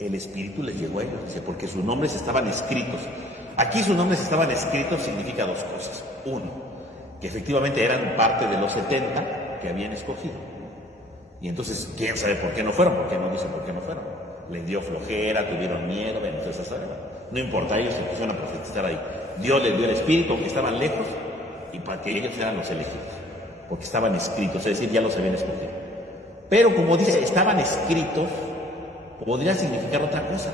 el Espíritu les llegó a ellos, dice, porque sus nombres estaban escritos. Aquí sus nombres estaban escritos significa dos cosas. Uno, que efectivamente eran parte de los 70 que habían escogido. Y entonces, ¿quién sabe por qué no fueron? ¿Por qué no dicen por qué no fueron? Les dio flojera, tuvieron miedo, entonces no importa, ellos se pusieron a profetizar ahí. Dios les dio el Espíritu, aunque estaban lejos, y para que ellos eran los elegidos, porque estaban escritos, es decir, ya los habían escogido. Pero como dice, estaban escritos, podría significar otra cosa.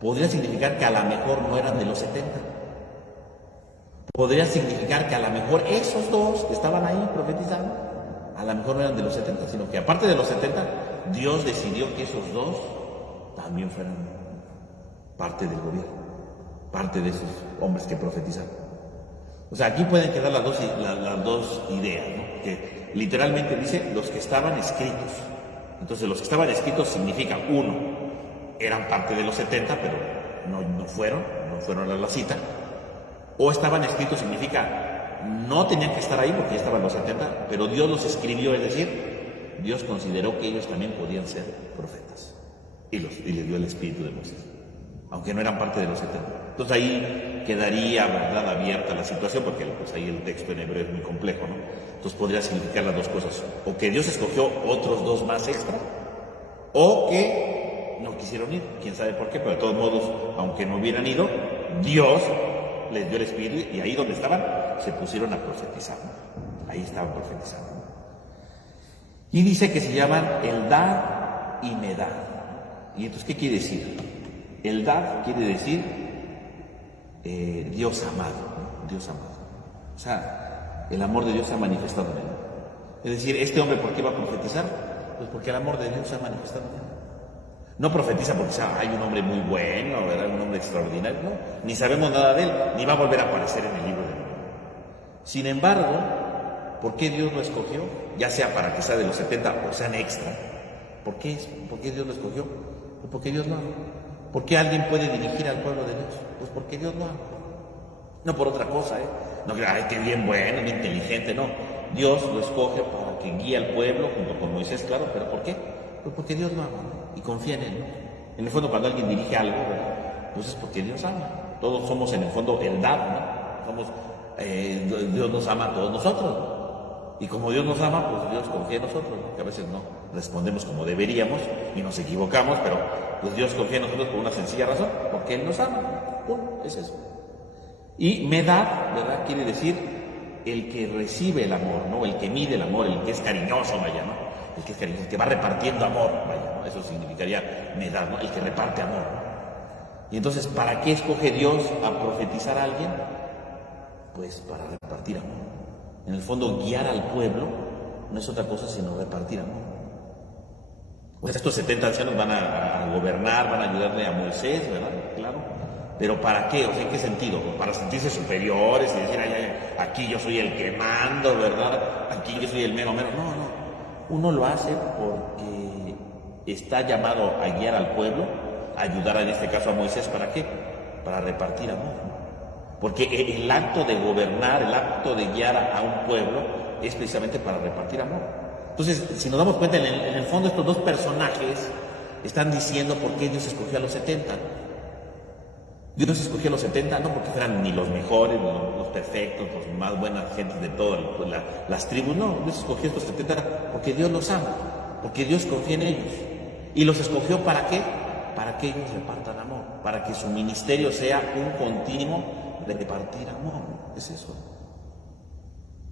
Podría significar que a lo mejor no eran de los 70. Podría significar que a lo mejor esos dos que estaban ahí profetizando, a lo mejor no eran de los 70, sino que aparte de los 70, Dios decidió que esos dos también fueran parte del gobierno, parte de esos hombres que profetizaron. O sea, aquí pueden quedar las dos ideas, ¿no? Que literalmente dice los que estaban escritos. Entonces, los que estaban escritos significa, uno, eran parte de los 70, pero no fueron a la cita. O estaban escritos significa, no tenían que estar ahí porque ya estaban los 70, pero Dios los escribió, es decir, Dios consideró que ellos también podían ser profetas. Y les dio el espíritu de Moisés, aunque no eran parte de los 70. Entonces ahí quedaría, ¿verdad?, abierta la situación, porque pues ahí el texto en hebreo es muy complejo, ¿no? Entonces podría significar las dos cosas, o que Dios escogió otros dos más extra, o que no quisieron ir, quién sabe por qué, pero de todos modos, aunque no hubieran ido, Dios les dio el espíritu y ahí donde estaban se pusieron a profetizar, ¿no? Ahí estaban profetizando, ¿no? Y dice que se llaman Eldad y Medad. ¿Y entonces qué quiere decir? Eldad quiere decir Dios amado, ¿no? Dios amado. O sea, el amor de Dios se ha manifestado en él. Es decir, este hombre, ¿por qué va a profetizar? Pues porque el amor de Dios se ha manifestado en él. No profetiza porque sea, hay un hombre muy bueno, ¿verdad? Un hombre extraordinario, no. Ni sabemos nada de él, ni va a volver a aparecer en el libro de Dios. Sin embargo, ¿por qué Dios lo escogió? Ya sea para que sea de los 70 o sean extra. ¿Por qué Dios lo escogió? Pues porque Dios lo ama. ¿Por qué alguien puede dirigir al pueblo de Dios? Pues porque Dios lo ama. No por otra cosa, ¿eh? No que, ay, qué bien bueno, bien inteligente, no. Dios lo escoge para que guíe al pueblo, junto con Moisés, claro, ¿pero por qué? Pues porque Dios lo ama, ¿no? Y confía en él, ¿no? En el fondo, cuando alguien dirige algo, ¿verdad? Pues es porque Dios ama. Todos somos, en el fondo, Eldad, ¿no? Somos, Dios nos ama a todos nosotros, ¿no? Y como Dios nos ama, pues Dios confía en nosotros, ¿no? Que a veces no respondemos como deberíamos y nos equivocamos, pero pues Dios confía en nosotros por una sencilla razón, porque Él nos ama. Es eso. Y Medad, ¿verdad? Quiere decir el que recibe el amor, ¿no? El que mide el amor, el que es cariñoso, vaya, ¿no? El que es cariñoso, el que va repartiendo amor, vaya, ¿no? Eso significaría Medad, ¿no? El que reparte amor, ¿no? Y entonces, ¿para qué escoge Dios a profetizar a alguien? Pues para repartir amor. En el fondo, guiar al pueblo no es otra cosa sino repartir amor. Pues estos 70 ancianos van a gobernar, van a ayudarle a Moisés, ¿verdad? Claro. ¿Pero para qué? O sea, ¿en qué sentido? ¿Para sentirse superiores y decir, ay, aquí yo soy el que mando, ¿verdad? Aquí yo soy el mero mero. No, no. Uno lo hace porque está llamado a guiar al pueblo, a ayudar en este caso a Moisés. ¿Para qué? Para repartir amor. Porque el acto de gobernar, el acto de guiar a un pueblo es precisamente para repartir amor. Entonces, si nos damos cuenta, en el fondo estos dos personajes están diciendo por qué Dios escogió a los 70. Dios escogió a los 70 no porque fueran ni los mejores, los perfectos, los más buenas gentes de todas las tribus, no. Dios escogió a estos 70 porque Dios los ama, porque Dios confía en ellos. Y los escogió ¿para qué? Para que ellos repartan amor, para que su ministerio sea un continuo de repartir amor. Es eso.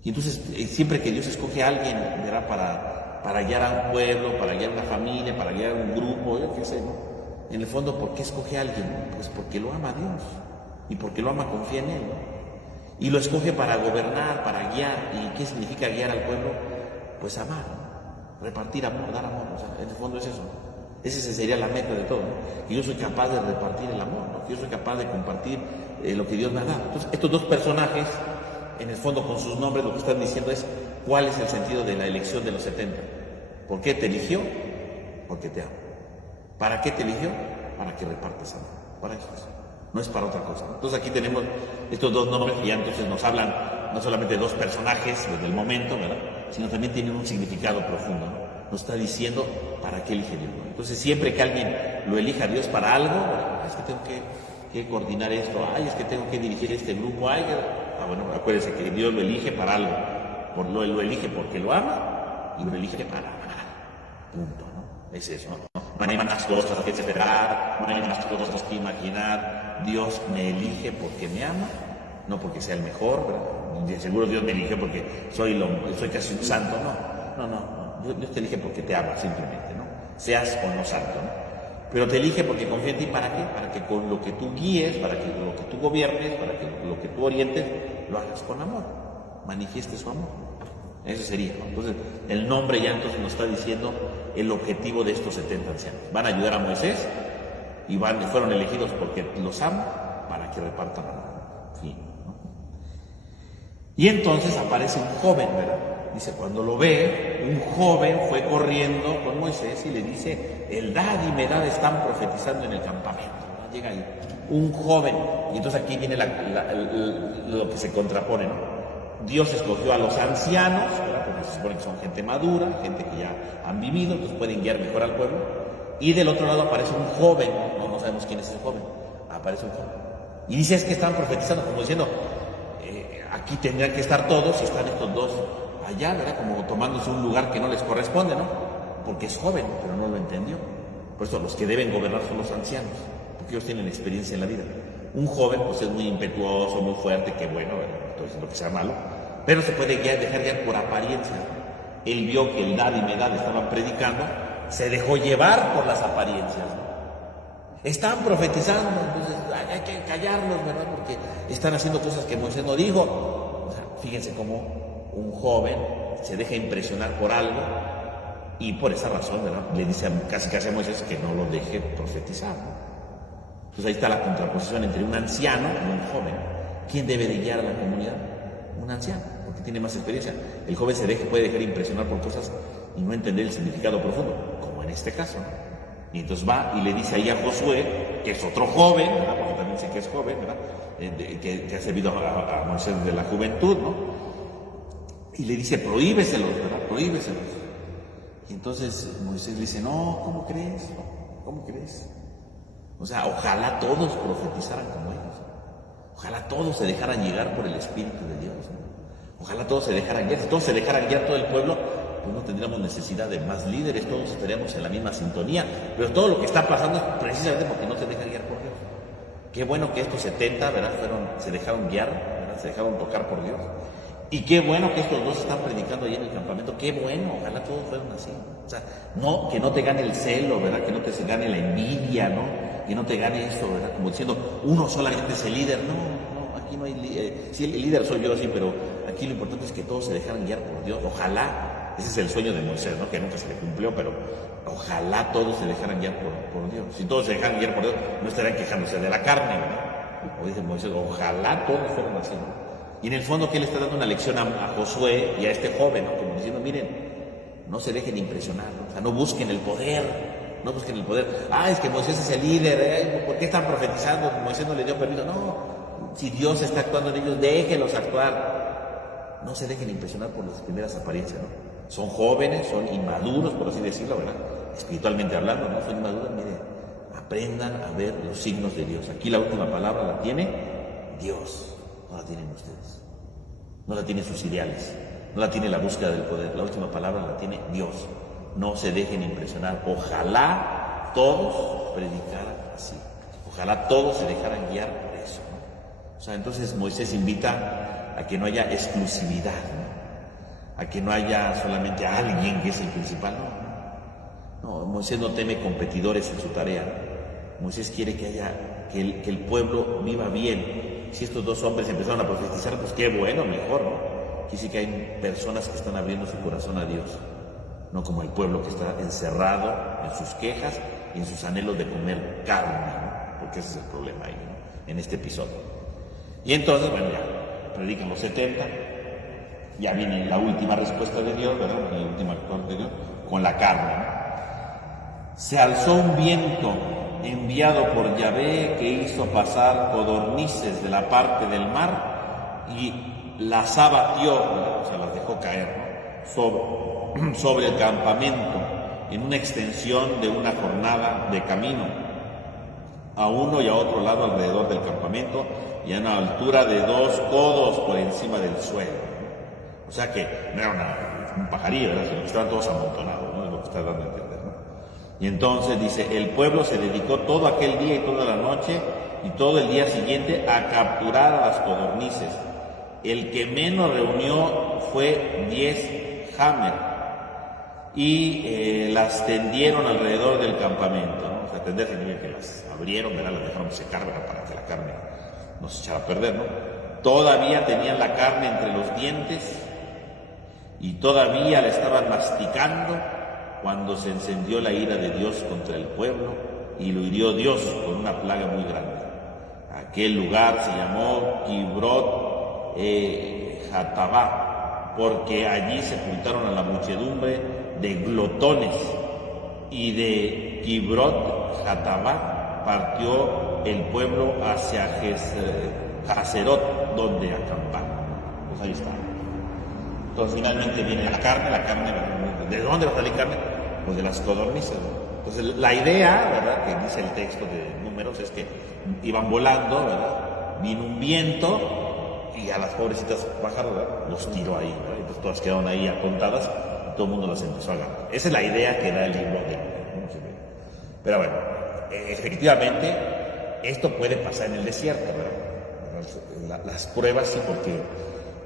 Y entonces, siempre que Dios escoge a alguien, ¿verdad? Para guiar a un pueblo, para guiar a una familia, para guiar a un grupo, yo qué sé, ¿no? En el fondo, ¿por qué escoge a alguien? Pues porque lo ama a Dios y porque lo ama, confía en Él, ¿no? Y lo escoge para gobernar, para guiar. ¿Y qué significa guiar al pueblo? Pues amar, ¿no? Repartir amor, dar amor. O sea, en el fondo es eso. Esa sería la meta de todo, ¿no? Que yo soy capaz de repartir el amor, ¿no? Que yo soy capaz de compartir lo que Dios me ha dado. Entonces, estos dos personajes, en el fondo con sus nombres, lo que están diciendo es cuál es el sentido de la elección de los 70. ¿Por qué te eligió? Porque te amo. ¿Para qué te eligió? Para que repartas amor. Para eso es. No es para otra cosa. Entonces aquí tenemos estos dos nombres que ya entonces nos hablan no solamente de dos personajes desde el momento, ¿verdad? Sino también tienen un significado profundo, ¿no? Nos está diciendo para qué elige Dios, ¿no? Entonces siempre que alguien lo elija a Dios para algo, es que tengo que coordinar esto, es que tengo que dirigir este grupo, bueno, acuérdense que Dios lo elige para algo, lo elige porque lo ama y lo elige para amar, punto, ¿no? Es eso, ¿no? No hay más cosas que esperar, no hay más cosas que imaginar. Dios me elige porque me ama, no porque sea el mejor, ¿verdad? De seguro Dios me elige porque soy casi un santo, no. Dios te elige porque te ama simplemente, ¿no? Seas o no santo, ¿no? Pero te elige porque confía en ti, ¿para qué? Para que con lo que tú guíes, para que lo que tú gobiernes, para que lo que tú orientes, lo hagas con amor, manifiestes su amor. Eso sería, ¿no? Entonces, el nombre ya entonces nos está diciendo el objetivo de estos 70 ancianos. Van a ayudar a Moisés y fueron elegidos porque los ama para que repartan amor. Fin, ¿no? Y entonces aparece un joven, ¿verdad? Dice, cuando lo ve, un joven fue corriendo con Moisés y le dice, Eldad y Medad están profetizando en el campamento. Llega ahí un joven, y entonces aquí viene lo que se contrapone, ¿no? Dios escogió a los ancianos, ¿verdad? Porque se supone que son gente madura, gente que ya han vivido, entonces pueden guiar mejor al pueblo. Y del otro lado aparece un joven, no sabemos quién es el joven, aparece un joven. Y dice, es que están profetizando, como diciendo, aquí tendrían que estar todos y están estos dos allá, ¿verdad? Como tomándose un lugar que no les corresponde, ¿no? Porque es joven, pero no lo entendió. Por eso los que deben gobernar son los ancianos, porque ellos tienen experiencia en la vida. Un joven pues es muy impetuoso, muy fuerte, que bueno, ¿verdad? Entonces lo que sea malo, pero se puede dejar guiar por apariencia. Él vio que Eldad y Medad estaban predicando, se dejó llevar por las apariencias, ¿no? Están profetizando, entonces hay que callarlos, ¿verdad? Porque están haciendo cosas que Moisés no dijo. O sea, fíjense cómo un joven se deja impresionar por algo y por esa razón, ¿verdad? Le dice casi a Moisés que no lo deje profetizar, ¿no? Entonces ahí está la contraposición entre un anciano y un joven. ¿Quién debe de guiar a la comunidad? Un anciano, porque tiene más experiencia. El joven puede dejar impresionar por cosas y no entender el significado profundo, como en este caso, ¿no? Y entonces va y le dice ahí a Josué, que es otro joven, ¿verdad? Porque también sé que es joven, ¿verdad? Que ha servido a Moisés de la juventud, ¿no? Y le dice, prohíbeselos, ¿verdad? Prohíbeselos. Y entonces Moisés le dice, no, ¿cómo crees? ¿Cómo crees? O sea, ojalá todos profetizaran como ellos, ¿no? Ojalá todos se dejaran llegar por el Espíritu de Dios, ¿no? Ojalá todos se dejaran guiar. Si todos se dejaran guiar todo el pueblo, pues no tendríamos necesidad de más líderes, todos estaríamos en la misma sintonía. Pero todo lo que está pasando es precisamente porque no se dejan guiar por Dios. Qué bueno que estos 70, ¿verdad? Se dejaron guiar, ¿verdad? Se dejaron tocar por Dios. Y qué bueno que estos dos están predicando ahí en el campamento. Qué bueno, ojalá todos fueran así, ¿no? O sea, no, que no te gane el celo, ¿verdad? Que no te gane la envidia, ¿no? Que no te gane eso, ¿verdad? Como diciendo, uno solamente es el líder. No, aquí no hay líder. Sí, el líder soy yo, sí, pero aquí lo importante es que todos se dejaran guiar por Dios. Ojalá, ese es el sueño de Moisés, ¿no? Que nunca se le cumplió, pero ojalá todos se dejaran guiar por Dios. Si todos se dejaran guiar por Dios, no estarían quejándose de la carne, ¿no? Como dice Moisés, ojalá todos fueran así, ¿no? Y en el fondo, ¿qué le está dando una lección a Josué y a este joven, ¿no? Como diciendo, miren, no se dejen impresionar, ¿no? O sea, no busquen el poder, no busquen el poder. Es que Moisés es el líder, ¿por qué están profetizando? Moisés no le dio permiso. No, si Dios está actuando en ellos, déjenlos actuar. No se dejen impresionar por las primeras apariencias, ¿no? Son jóvenes, son inmaduros, por así decirlo, ¿verdad? Espiritualmente hablando, ¿no? Son inmaduros, mire, aprendan a ver los signos de Dios. Aquí la última palabra la tiene Dios, no la tienen ustedes. No la tienen sus ideales, no la tiene la búsqueda del poder. La última palabra la tiene Dios. No se dejen impresionar. Ojalá todos predicaran así. Ojalá todos se dejaran guiar por eso, ¿no? O sea, entonces Moisés invita a que no haya exclusividad, ¿no? A que no haya solamente alguien que es el principal, no, Moisés no teme competidores en su tarea. Moisés quiere que el pueblo viva bien. Si estos dos hombres empezaron a profetizar, pues qué bueno, mejor, ¿no? Quiere decir que hay personas que están abriendo su corazón a Dios, no como el pueblo que está encerrado en sus quejas y en sus anhelos de comer carne, ¿no? Porque ese es el problema ahí, ¿no? En este episodio. Y entonces, bueno, ya predican los 70, ya viene la última respuesta de Dios, ¿verdad? El último actor de Dios, con la carne, ¿no? Se alzó un viento enviado por Yahvé que hizo pasar codornices de la parte del mar y las abatió, o sea, las dejó caer, ¿no? sobre el campamento en una extensión de una jornada de camino, a uno y a otro lado alrededor del campamento y a una altura de 2 codos por encima del suelo. O sea que no era un pajarillo, ¿verdad? Sino que estaban todos amontonados, ¿no? Es lo que está dando a entender, ¿no? Y entonces dice, el pueblo se dedicó todo aquel día y toda la noche y todo el día siguiente a capturar a las codornices. El que menos reunió fue 10 hamer y las tendieron alrededor del campamento, ¿no? O sea, tender significa que las abrieron, ¿verdad? Las dejaron secar, ¿verdad? Para que la carne no se echara a perder, ¿no? Todavía tenían la carne entre los dientes y todavía la estaban masticando cuando se encendió la ira de Dios contra el pueblo y lo hirió Dios con una plaga muy grande. Aquel lugar se llamó Kibrot Hatabá, porque allí sepultaron a la muchedumbre de glotones, y de Kibrot Hatabá partió el pueblo hacia Hazerot, donde acampar. Pues ahí está. Entonces finalmente viene la carne, ¿de dónde va a salir carne? Pues de las codornices, ¿no? Entonces la idea, ¿verdad?, que dice el texto de Números es que iban volando, ¿verdad? Vino un viento y a las pobrecitas pájaros, ¿verdad?, los tiró ahí, ¿verdad? Y pues todas quedaron ahí acontadas y todo el mundo las empezó a agarrar. Esa es la idea que da el libro de Números. Pero bueno, efectivamente esto puede pasar en el desierto, ¿verdad? Las pruebas sí, porque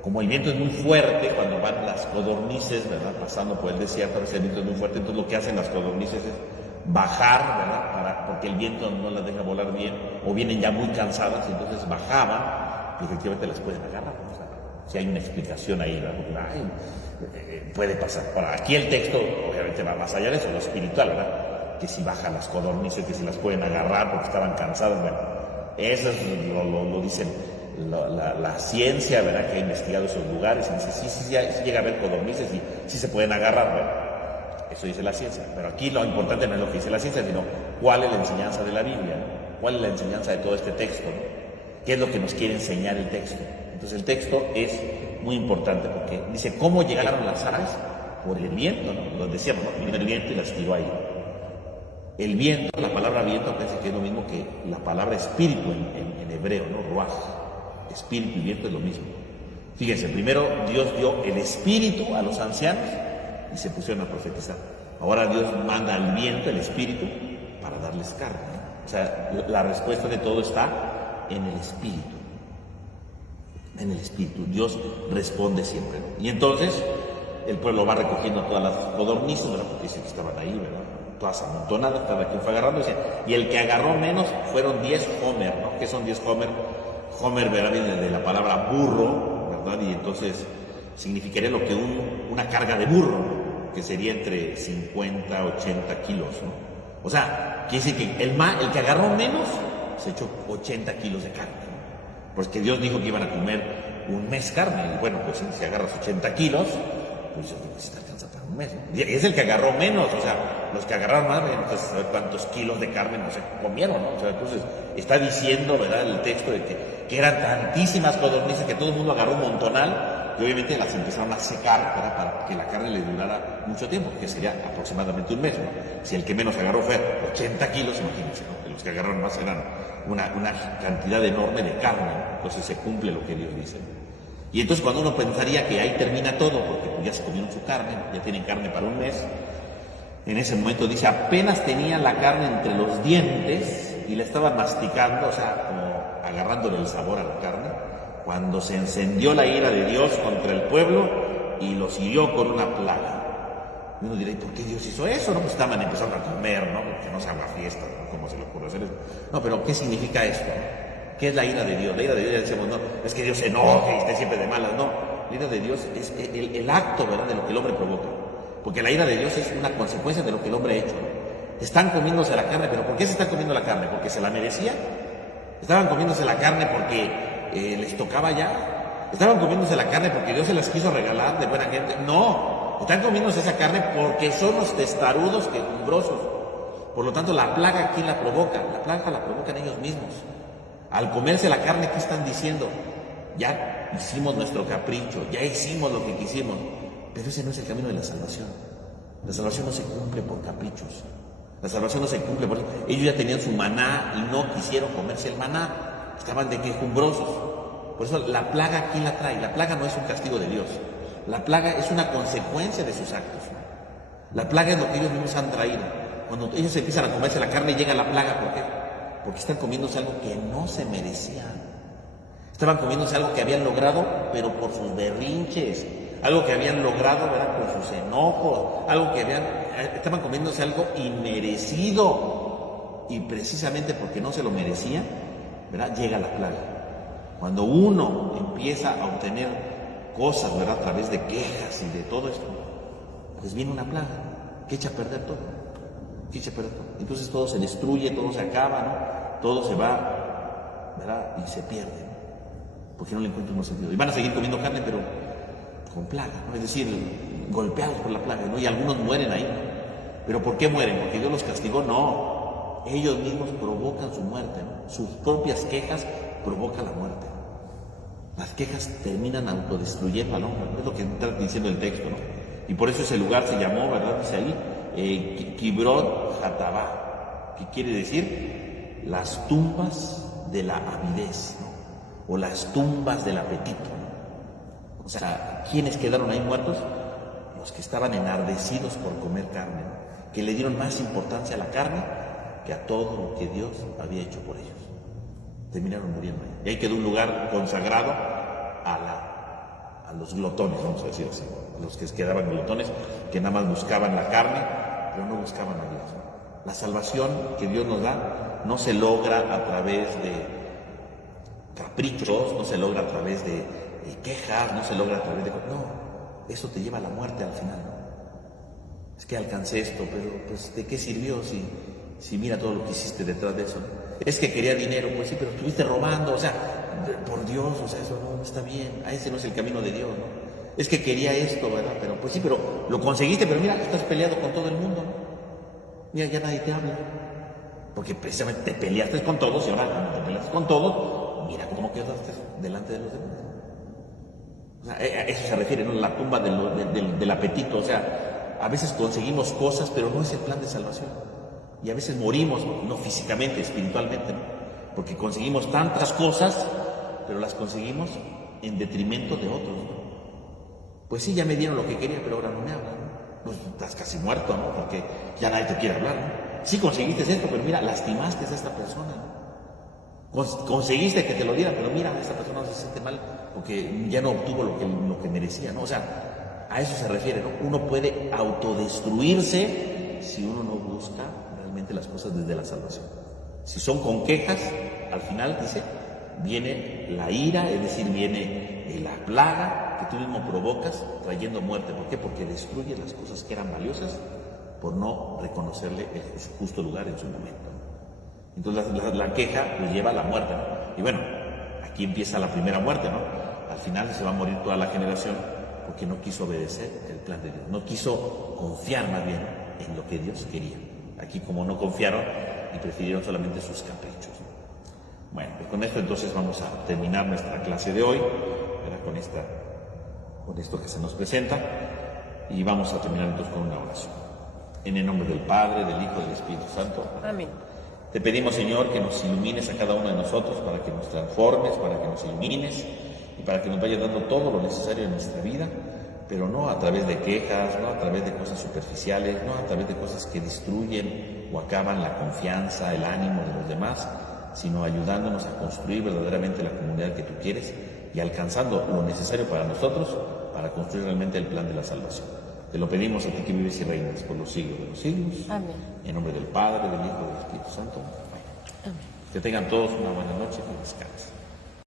como el viento es muy fuerte, cuando van las codornices, ¿verdad?, pasando por el desierto, a veces el viento es muy fuerte, entonces lo que hacen las codornices es bajar, ¿verdad?, porque el viento no las deja volar bien, o vienen ya muy cansadas, y entonces bajaban, y efectivamente las pueden agarrar. O sea, si hay una explicación ahí, ¿verdad? Puede pasar. Ahora, aquí el texto obviamente va más allá de eso, lo espiritual, ¿verdad?, que si bajan las codornices, que si las pueden agarrar porque estaban cansadas, bueno, eso es, lo dicen la ciencia, ¿verdad?, que ha investigado esos lugares, y dice, sí llega a haber codornices y sí se pueden agarrar, ¿verdad? Eso dice la ciencia. Pero aquí lo importante no es lo que dice la ciencia, sino cuál es la enseñanza de la Biblia, ¿no? Cuál es la enseñanza de todo este texto, ¿no? ¿Qué es lo que nos quiere enseñar el texto? Entonces el texto es muy importante porque dice, ¿cómo llegaron las aves? Por el viento, ¿no? Lo decíamos, ¿no? Vino el viento y las tiró ahí. El viento, la palabra viento, parece que es lo mismo que la palabra espíritu en hebreo, ¿no? Ruaj. Espíritu y viento es lo mismo. Fíjense, primero Dios dio el espíritu a los ancianos y se pusieron a profetizar. Ahora Dios manda al viento, el espíritu, para darles carne. O sea, la respuesta de todo está en el espíritu. En el espíritu. Dios responde siempre, ¿no? Y entonces el pueblo va recogiendo todas las codornices, ¿verdad?, porque dicen que estaban ahí, ¿verdad?, todas amontonadas, cada quien fue agarrando. Y el que agarró menos fueron 10 homer, ¿no? ¿Qué son 10 homer? Homer, ¿verdad?, viene de la palabra burro, ¿verdad? Y entonces significaría lo que una carga de burro, ¿no?, que sería entre 50 a 80 kilos, ¿no? O sea, quiere decir que el que agarró menos se echó 80 kilos de carne, ¿no? Pues que Dios dijo que iban a comer un mes carne. Y bueno, pues si agarras 80 kilos, pues si te alcanza para un mes, ¿no? Y es el que agarró menos. O sea, los que agarraron más, entonces saber cuántos kilos de carne no se comieron, ¿no? O sea, entonces está diciendo, ¿verdad?, el texto de que eran tantísimas codornices que todo el mundo agarró un montonal y obviamente las empezaron a secar, ¿verdad?, para que la carne les durara mucho tiempo, que sería aproximadamente un mes, ¿no? Si el que menos agarró fue 80 kilos, imagínense, ¿no? Los que agarraron más eran una cantidad enorme de carne, ¿no? Entonces se cumple lo que Dios dice. Y entonces cuando uno pensaría que ahí termina todo, porque pues ya se comieron su carne, ya tienen carne para un mes, en ese momento dice, apenas tenía la carne entre los dientes y la estaba masticando, o sea, como agarrándole el sabor a la carne, cuando se encendió la ira de Dios contra el pueblo y los hirió con una plaga. Y uno dirá, ¿y por qué Dios hizo eso? No, pues estaban empezando a comer, ¿no? Que no se haga fiesta, ¿no? ¿Cómo se le ocurre hacer eso? No, pero ¿qué significa esto? ¿Qué es la ira de Dios? La ira de Dios, ya decimos, no, es que Dios se enoja y esté siempre de malas. No, la ira de Dios es el acto, ¿verdad?, de lo que el hombre provoca. Porque la ira de Dios es una consecuencia de lo que el hombre ha hecho. Están comiéndose la carne, pero ¿por qué se están comiendo la carne? ¿Porque se la merecía? ¿Estaban comiéndose la carne porque les tocaba ya? ¿Estaban comiéndose la carne porque Dios se las quiso regalar de buena gente? No, están comiéndose esa carne porque son los testarudos quejumbrosos. Por lo tanto, la plaga, ¿quién la provoca? La plaga la provocan ellos mismos. Al comerse la carne, ¿qué están diciendo? Ya hicimos nuestro capricho, ya hicimos lo que quisimos. Pero ese no es el camino de la salvación. La salvación no se cumple por caprichos. La salvación no se cumple por eso. Ellos ya tenían su maná y no quisieron comerse el maná. Estaban de quejumbrosos. Por eso la plaga, ¿quién la trae? La plaga no es un castigo de Dios. La plaga es una consecuencia de sus actos. La plaga es lo que ellos mismos han traído. Cuando ellos empiezan a comerse la carne, llega la plaga. ¿Por qué? Porque están comiéndose algo que no se merecían. Estaban comiéndose algo que habían logrado, pero por sus berrinches. Algo que habían logrado, ¿verdad?, con sus enojos. Estaban comiéndose algo inmerecido. Y precisamente porque no se lo merecía, ¿verdad?, llega la plaga. Cuando uno empieza a obtener cosas, ¿verdad?, a través de quejas y de todo esto, pues viene una plaga que echa a perder todo. Entonces todo se destruye, todo se acaba, ¿no? Todo se va, ¿verdad?, y se pierde, ¿no? Porque no le encuentran un sentido. Y van a seguir comiendo carne, pero con plaga, ¿no? Es decir, golpeados por la plaga, ¿no? Y algunos mueren ahí, ¿no? ¿Pero por qué mueren? ¿Porque Dios los castigó? No. Ellos mismos provocan su muerte, ¿no? Sus propias quejas provocan la muerte. Las quejas terminan autodestruyendo al hombre, ¿no? Es lo que está diciendo el texto, ¿no? Y por eso ese lugar se llamó, ¿verdad?, dice ahí, Kibrot Hatabá, que quiere decir las tumbas de la avidez, ¿no?, o las tumbas del apetito, ¿no? O sea, ¿quiénes quedaron ahí muertos? Los que estaban enardecidos por comer carne, ¿no?, que le dieron más importancia a la carne que a todo lo que Dios había hecho por ellos. Terminaron muriendo ahí. Y ahí quedó un lugar consagrado a los glotones, vamos a decir así, los que quedaban glotones, que nada más buscaban la carne, pero no buscaban a Dios. La salvación que Dios nos da no se logra a través de caprichos, no se logra a través de quejas, no se logra a través de... No, eso te lleva a la muerte al final, ¿no? Es que alcancé esto, pero pues ¿de qué sirvió si mira todo lo que hiciste detrás de eso, ¿no? Es que quería dinero, pues sí, pero estuviste robando, o sea, por Dios, o sea, eso no está bien, a ese no es el camino de Dios, ¿no? Es que quería esto, ¿verdad? Pero pues sí, pero lo conseguiste, pero mira, estás peleado con todo el mundo, ¿no? Mira, ya nadie te habla, porque precisamente te peleaste con todos y ahora cuando te peleaste con todos, mira cómo quedaste delante de los demás. O sea, a eso se refiere, ¿no?, la tumba del apetito, o sea, a veces conseguimos cosas, pero no es el plan de salvación. Y a veces morimos, no físicamente, espiritualmente, ¿no?, porque conseguimos tantas cosas, pero las conseguimos en detrimento de otros, ¿no? Pues sí, ya me dieron lo que quería, pero ahora no me hablan, ¿no? Pues estás casi muerto, ¿no?, porque ya nadie te quiere hablar, ¿no? Sí conseguiste esto, pero mira, lastimaste a esta persona, ¿no? Conseguiste que te lo diera, pero mira, esta persona se siente mal porque ya no obtuvo lo que merecía, ¿no? O sea, a eso se refiere, ¿no? Uno puede autodestruirse si uno no busca realmente las cosas desde la salvación. Si son con quejas, al final, dice, viene la ira, es decir, viene la plaga que tú mismo provocas trayendo muerte. ¿Por qué? Porque destruye las cosas que eran valiosas por no reconocerle su justo lugar en su momento. Entonces la queja pues lleva a la muerte, ¿no? Y bueno, aquí empieza la primera muerte, ¿no? Al final se va a morir toda la generación porque no quiso obedecer el plan de Dios, no quiso confiar más bien en lo que Dios quería. Aquí como no confiaron y prefirieron solamente sus caprichos, ¿no? Bueno, pues con esto entonces vamos a terminar nuestra clase de hoy, ¿verdad?, con esta con esto que se nos presenta, y vamos a terminar entonces con una oración. En el nombre del Padre, del Hijo y del Espíritu Santo. Amén. Te pedimos, Señor, que nos ilumines a cada uno de nosotros, para que nos transformes, para que nos ilumines y para que nos vayas dando todo lo necesario en nuestra vida, pero no a través de quejas, no a través de cosas superficiales, no a través de cosas que destruyen o acaban la confianza, el ánimo de los demás, sino ayudándonos a construir verdaderamente la comunidad que tú quieres y alcanzando lo necesario para nosotros para construir realmente el plan de la salvación. Te lo pedimos a ti que vives y reinas por los siglos de los siglos. Amén. En nombre del Padre, del Hijo y del Espíritu Santo. Amén. Que tengan todos una buena noche y que descansen.